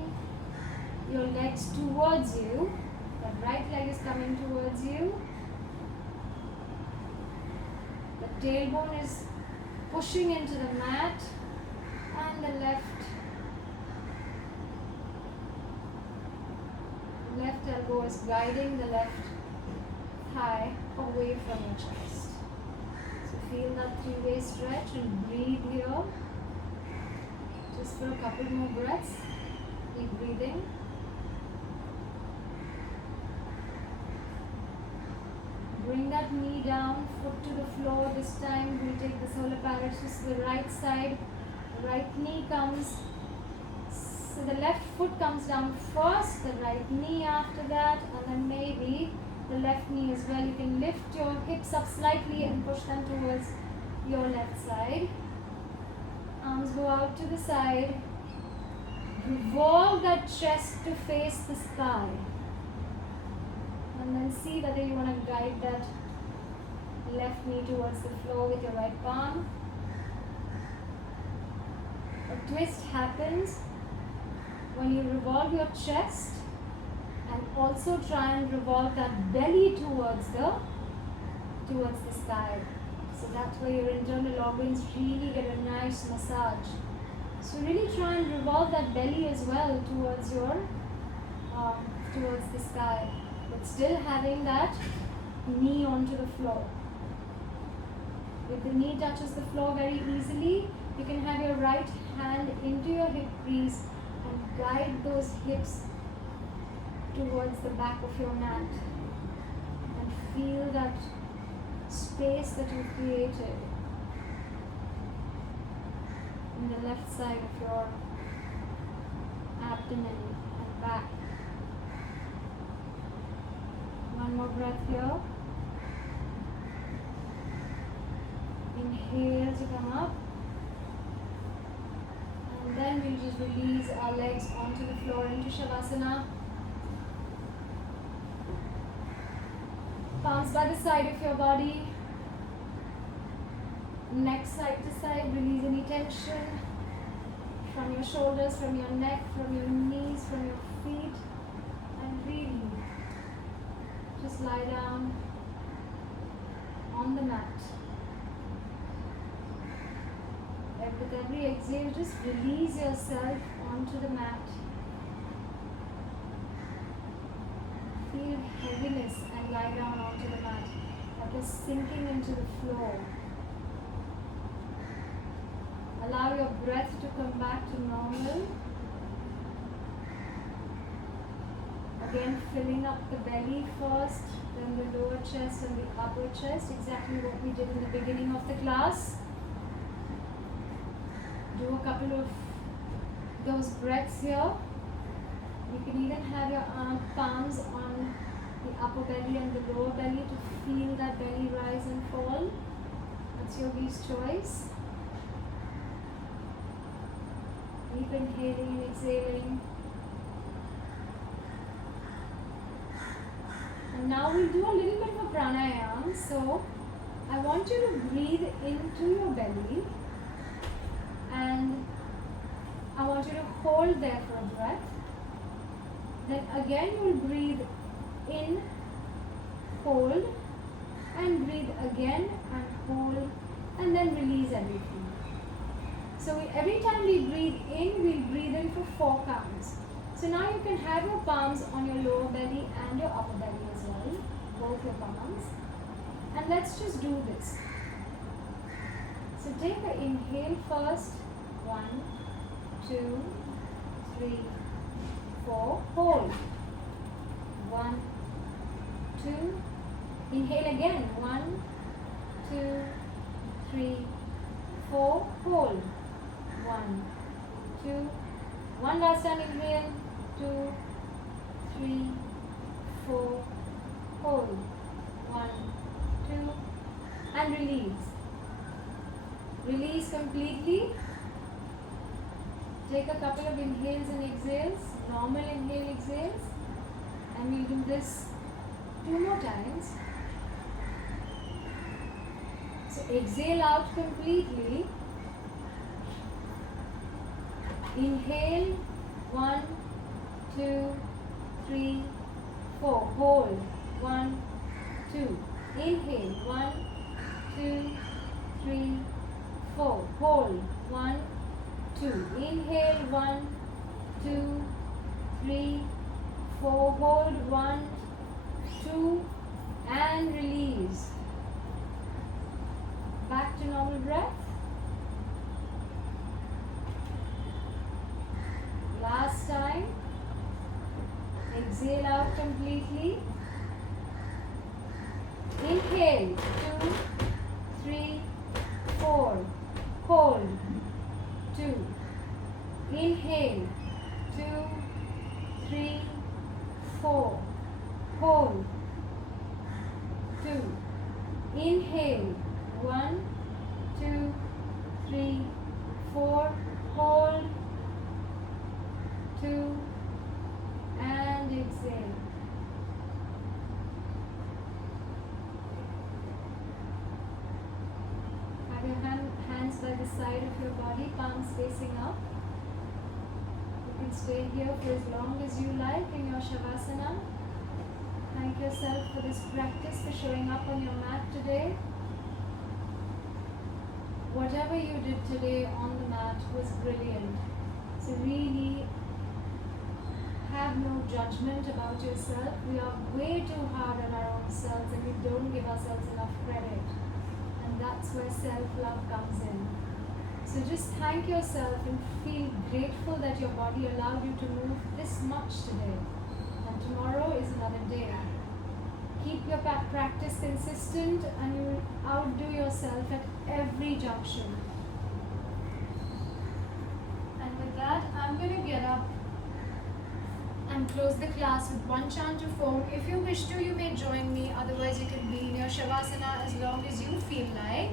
your legs towards you. The right leg is coming towards you. The tailbone is pushing into the mat, and the left left elbow is guiding the left thigh away from your chest. So feel that three-way stretch and breathe here. Just for a couple more breaths. Keep breathing. Bring that knee down, foot to the floor. This time we'll take the solar plexus to the right side. The right knee comes, so the left foot comes down first, the right knee after that, and then maybe the left knee as well. You can lift your hips up slightly and push them towards your left side. Arms go out to the side. Revolve that chest to face the sky. And then see whether you want to guide that left knee towards the floor with your right palm. A twist happens when you revolve your chest and also try and revolve that belly towards the sky. So that's where your internal organs really get a nice massage. So really try and revolve that belly as well towards the sky, but still having that knee onto the floor. If the knee touches the floor very easily, you can have your right hand into your hip crease and guide those hips towards the back of your mat and feel that space that you've created in the left side of your abdomen and back. One more breath here. Inhale to come up. And then we'll just release our legs onto the floor into Shavasana. Palms by the side of your body. Neck side to side, release any tension from your shoulders, from your neck, from your knees, from your feet, and really just lie down on the mat. And with every exhale, just release yourself onto the mat. Feel heaviness and lie down onto the mat, like you're sinking into the floor. Allow your breath to come back to normal. Again, filling up the belly first, then the lower chest and the upper chest, exactly what we did in the beginning of the class. Do a couple of those breaths here. You can even have your palms on the upper belly and the lower belly to feel that belly rise and fall. That's yogi's choice. Keep inhaling and exhaling. And now we'll do a little bit of a pranayam. So I want you to breathe into your belly and I want you to hold there for a breath. Then again you will breathe in, hold, and breathe again and hold, and then release everything. So every time we breathe in, we'll breathe in for 4 counts. So now you can have your palms on your lower belly and your upper belly as well, both your palms. And let's just do this. So take an inhale first. 1, 2, 3, 4. Hold. 1, 2. Inhale again. 1, 2, 3, 4. Hold. 1, 2. One last time. Inhale. 2, 3, 4. Hold. 1, 2. And release. Release completely. Take a couple of inhales and exhales, normal inhale, exhales, and we'll do this 2 more times. So exhale out completely. Inhale, 1, 2, 3, 4. Hold, 1, 2. Inhale, 1, 2, 3, 4. Hold, 1, 2. Inhale, 1, 2, 3, 4, hold, 1, 2, and release. Back to normal breath. Last time. Exhale out completely. Inhale, 2, 3, 4. Hold, 2. Inhale, 2, 3, 4. Hold, 2. Inhale, 1, 2, 3, 4. Hold, 2, and exhale. Have your hands by the side of your body, palms facing up. You can stay here for as long as you like in your Shavasana. Thank yourself for this practice, for showing up on your mat today. Whatever you did today on the mat was brilliant. So really have no judgment about yourself. We are way too hard on our own selves and we don't give ourselves enough credit. And that's where self-love comes in. So just thank yourself and feel grateful that your body allowed you to move this much today. And tomorrow is another day. Keep your practice consistent and you will outdo yourself at every junction. And with that, I'm going to get up and close the class with one chant of Om. If you wish to, you may join me. Otherwise, you can be in your Shavasana as long as you feel like.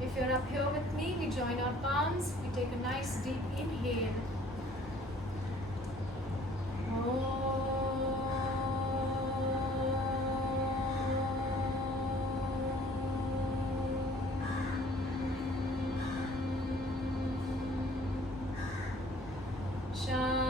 If you're up here with me, we join our palms. We take a nice deep inhale. Shanti.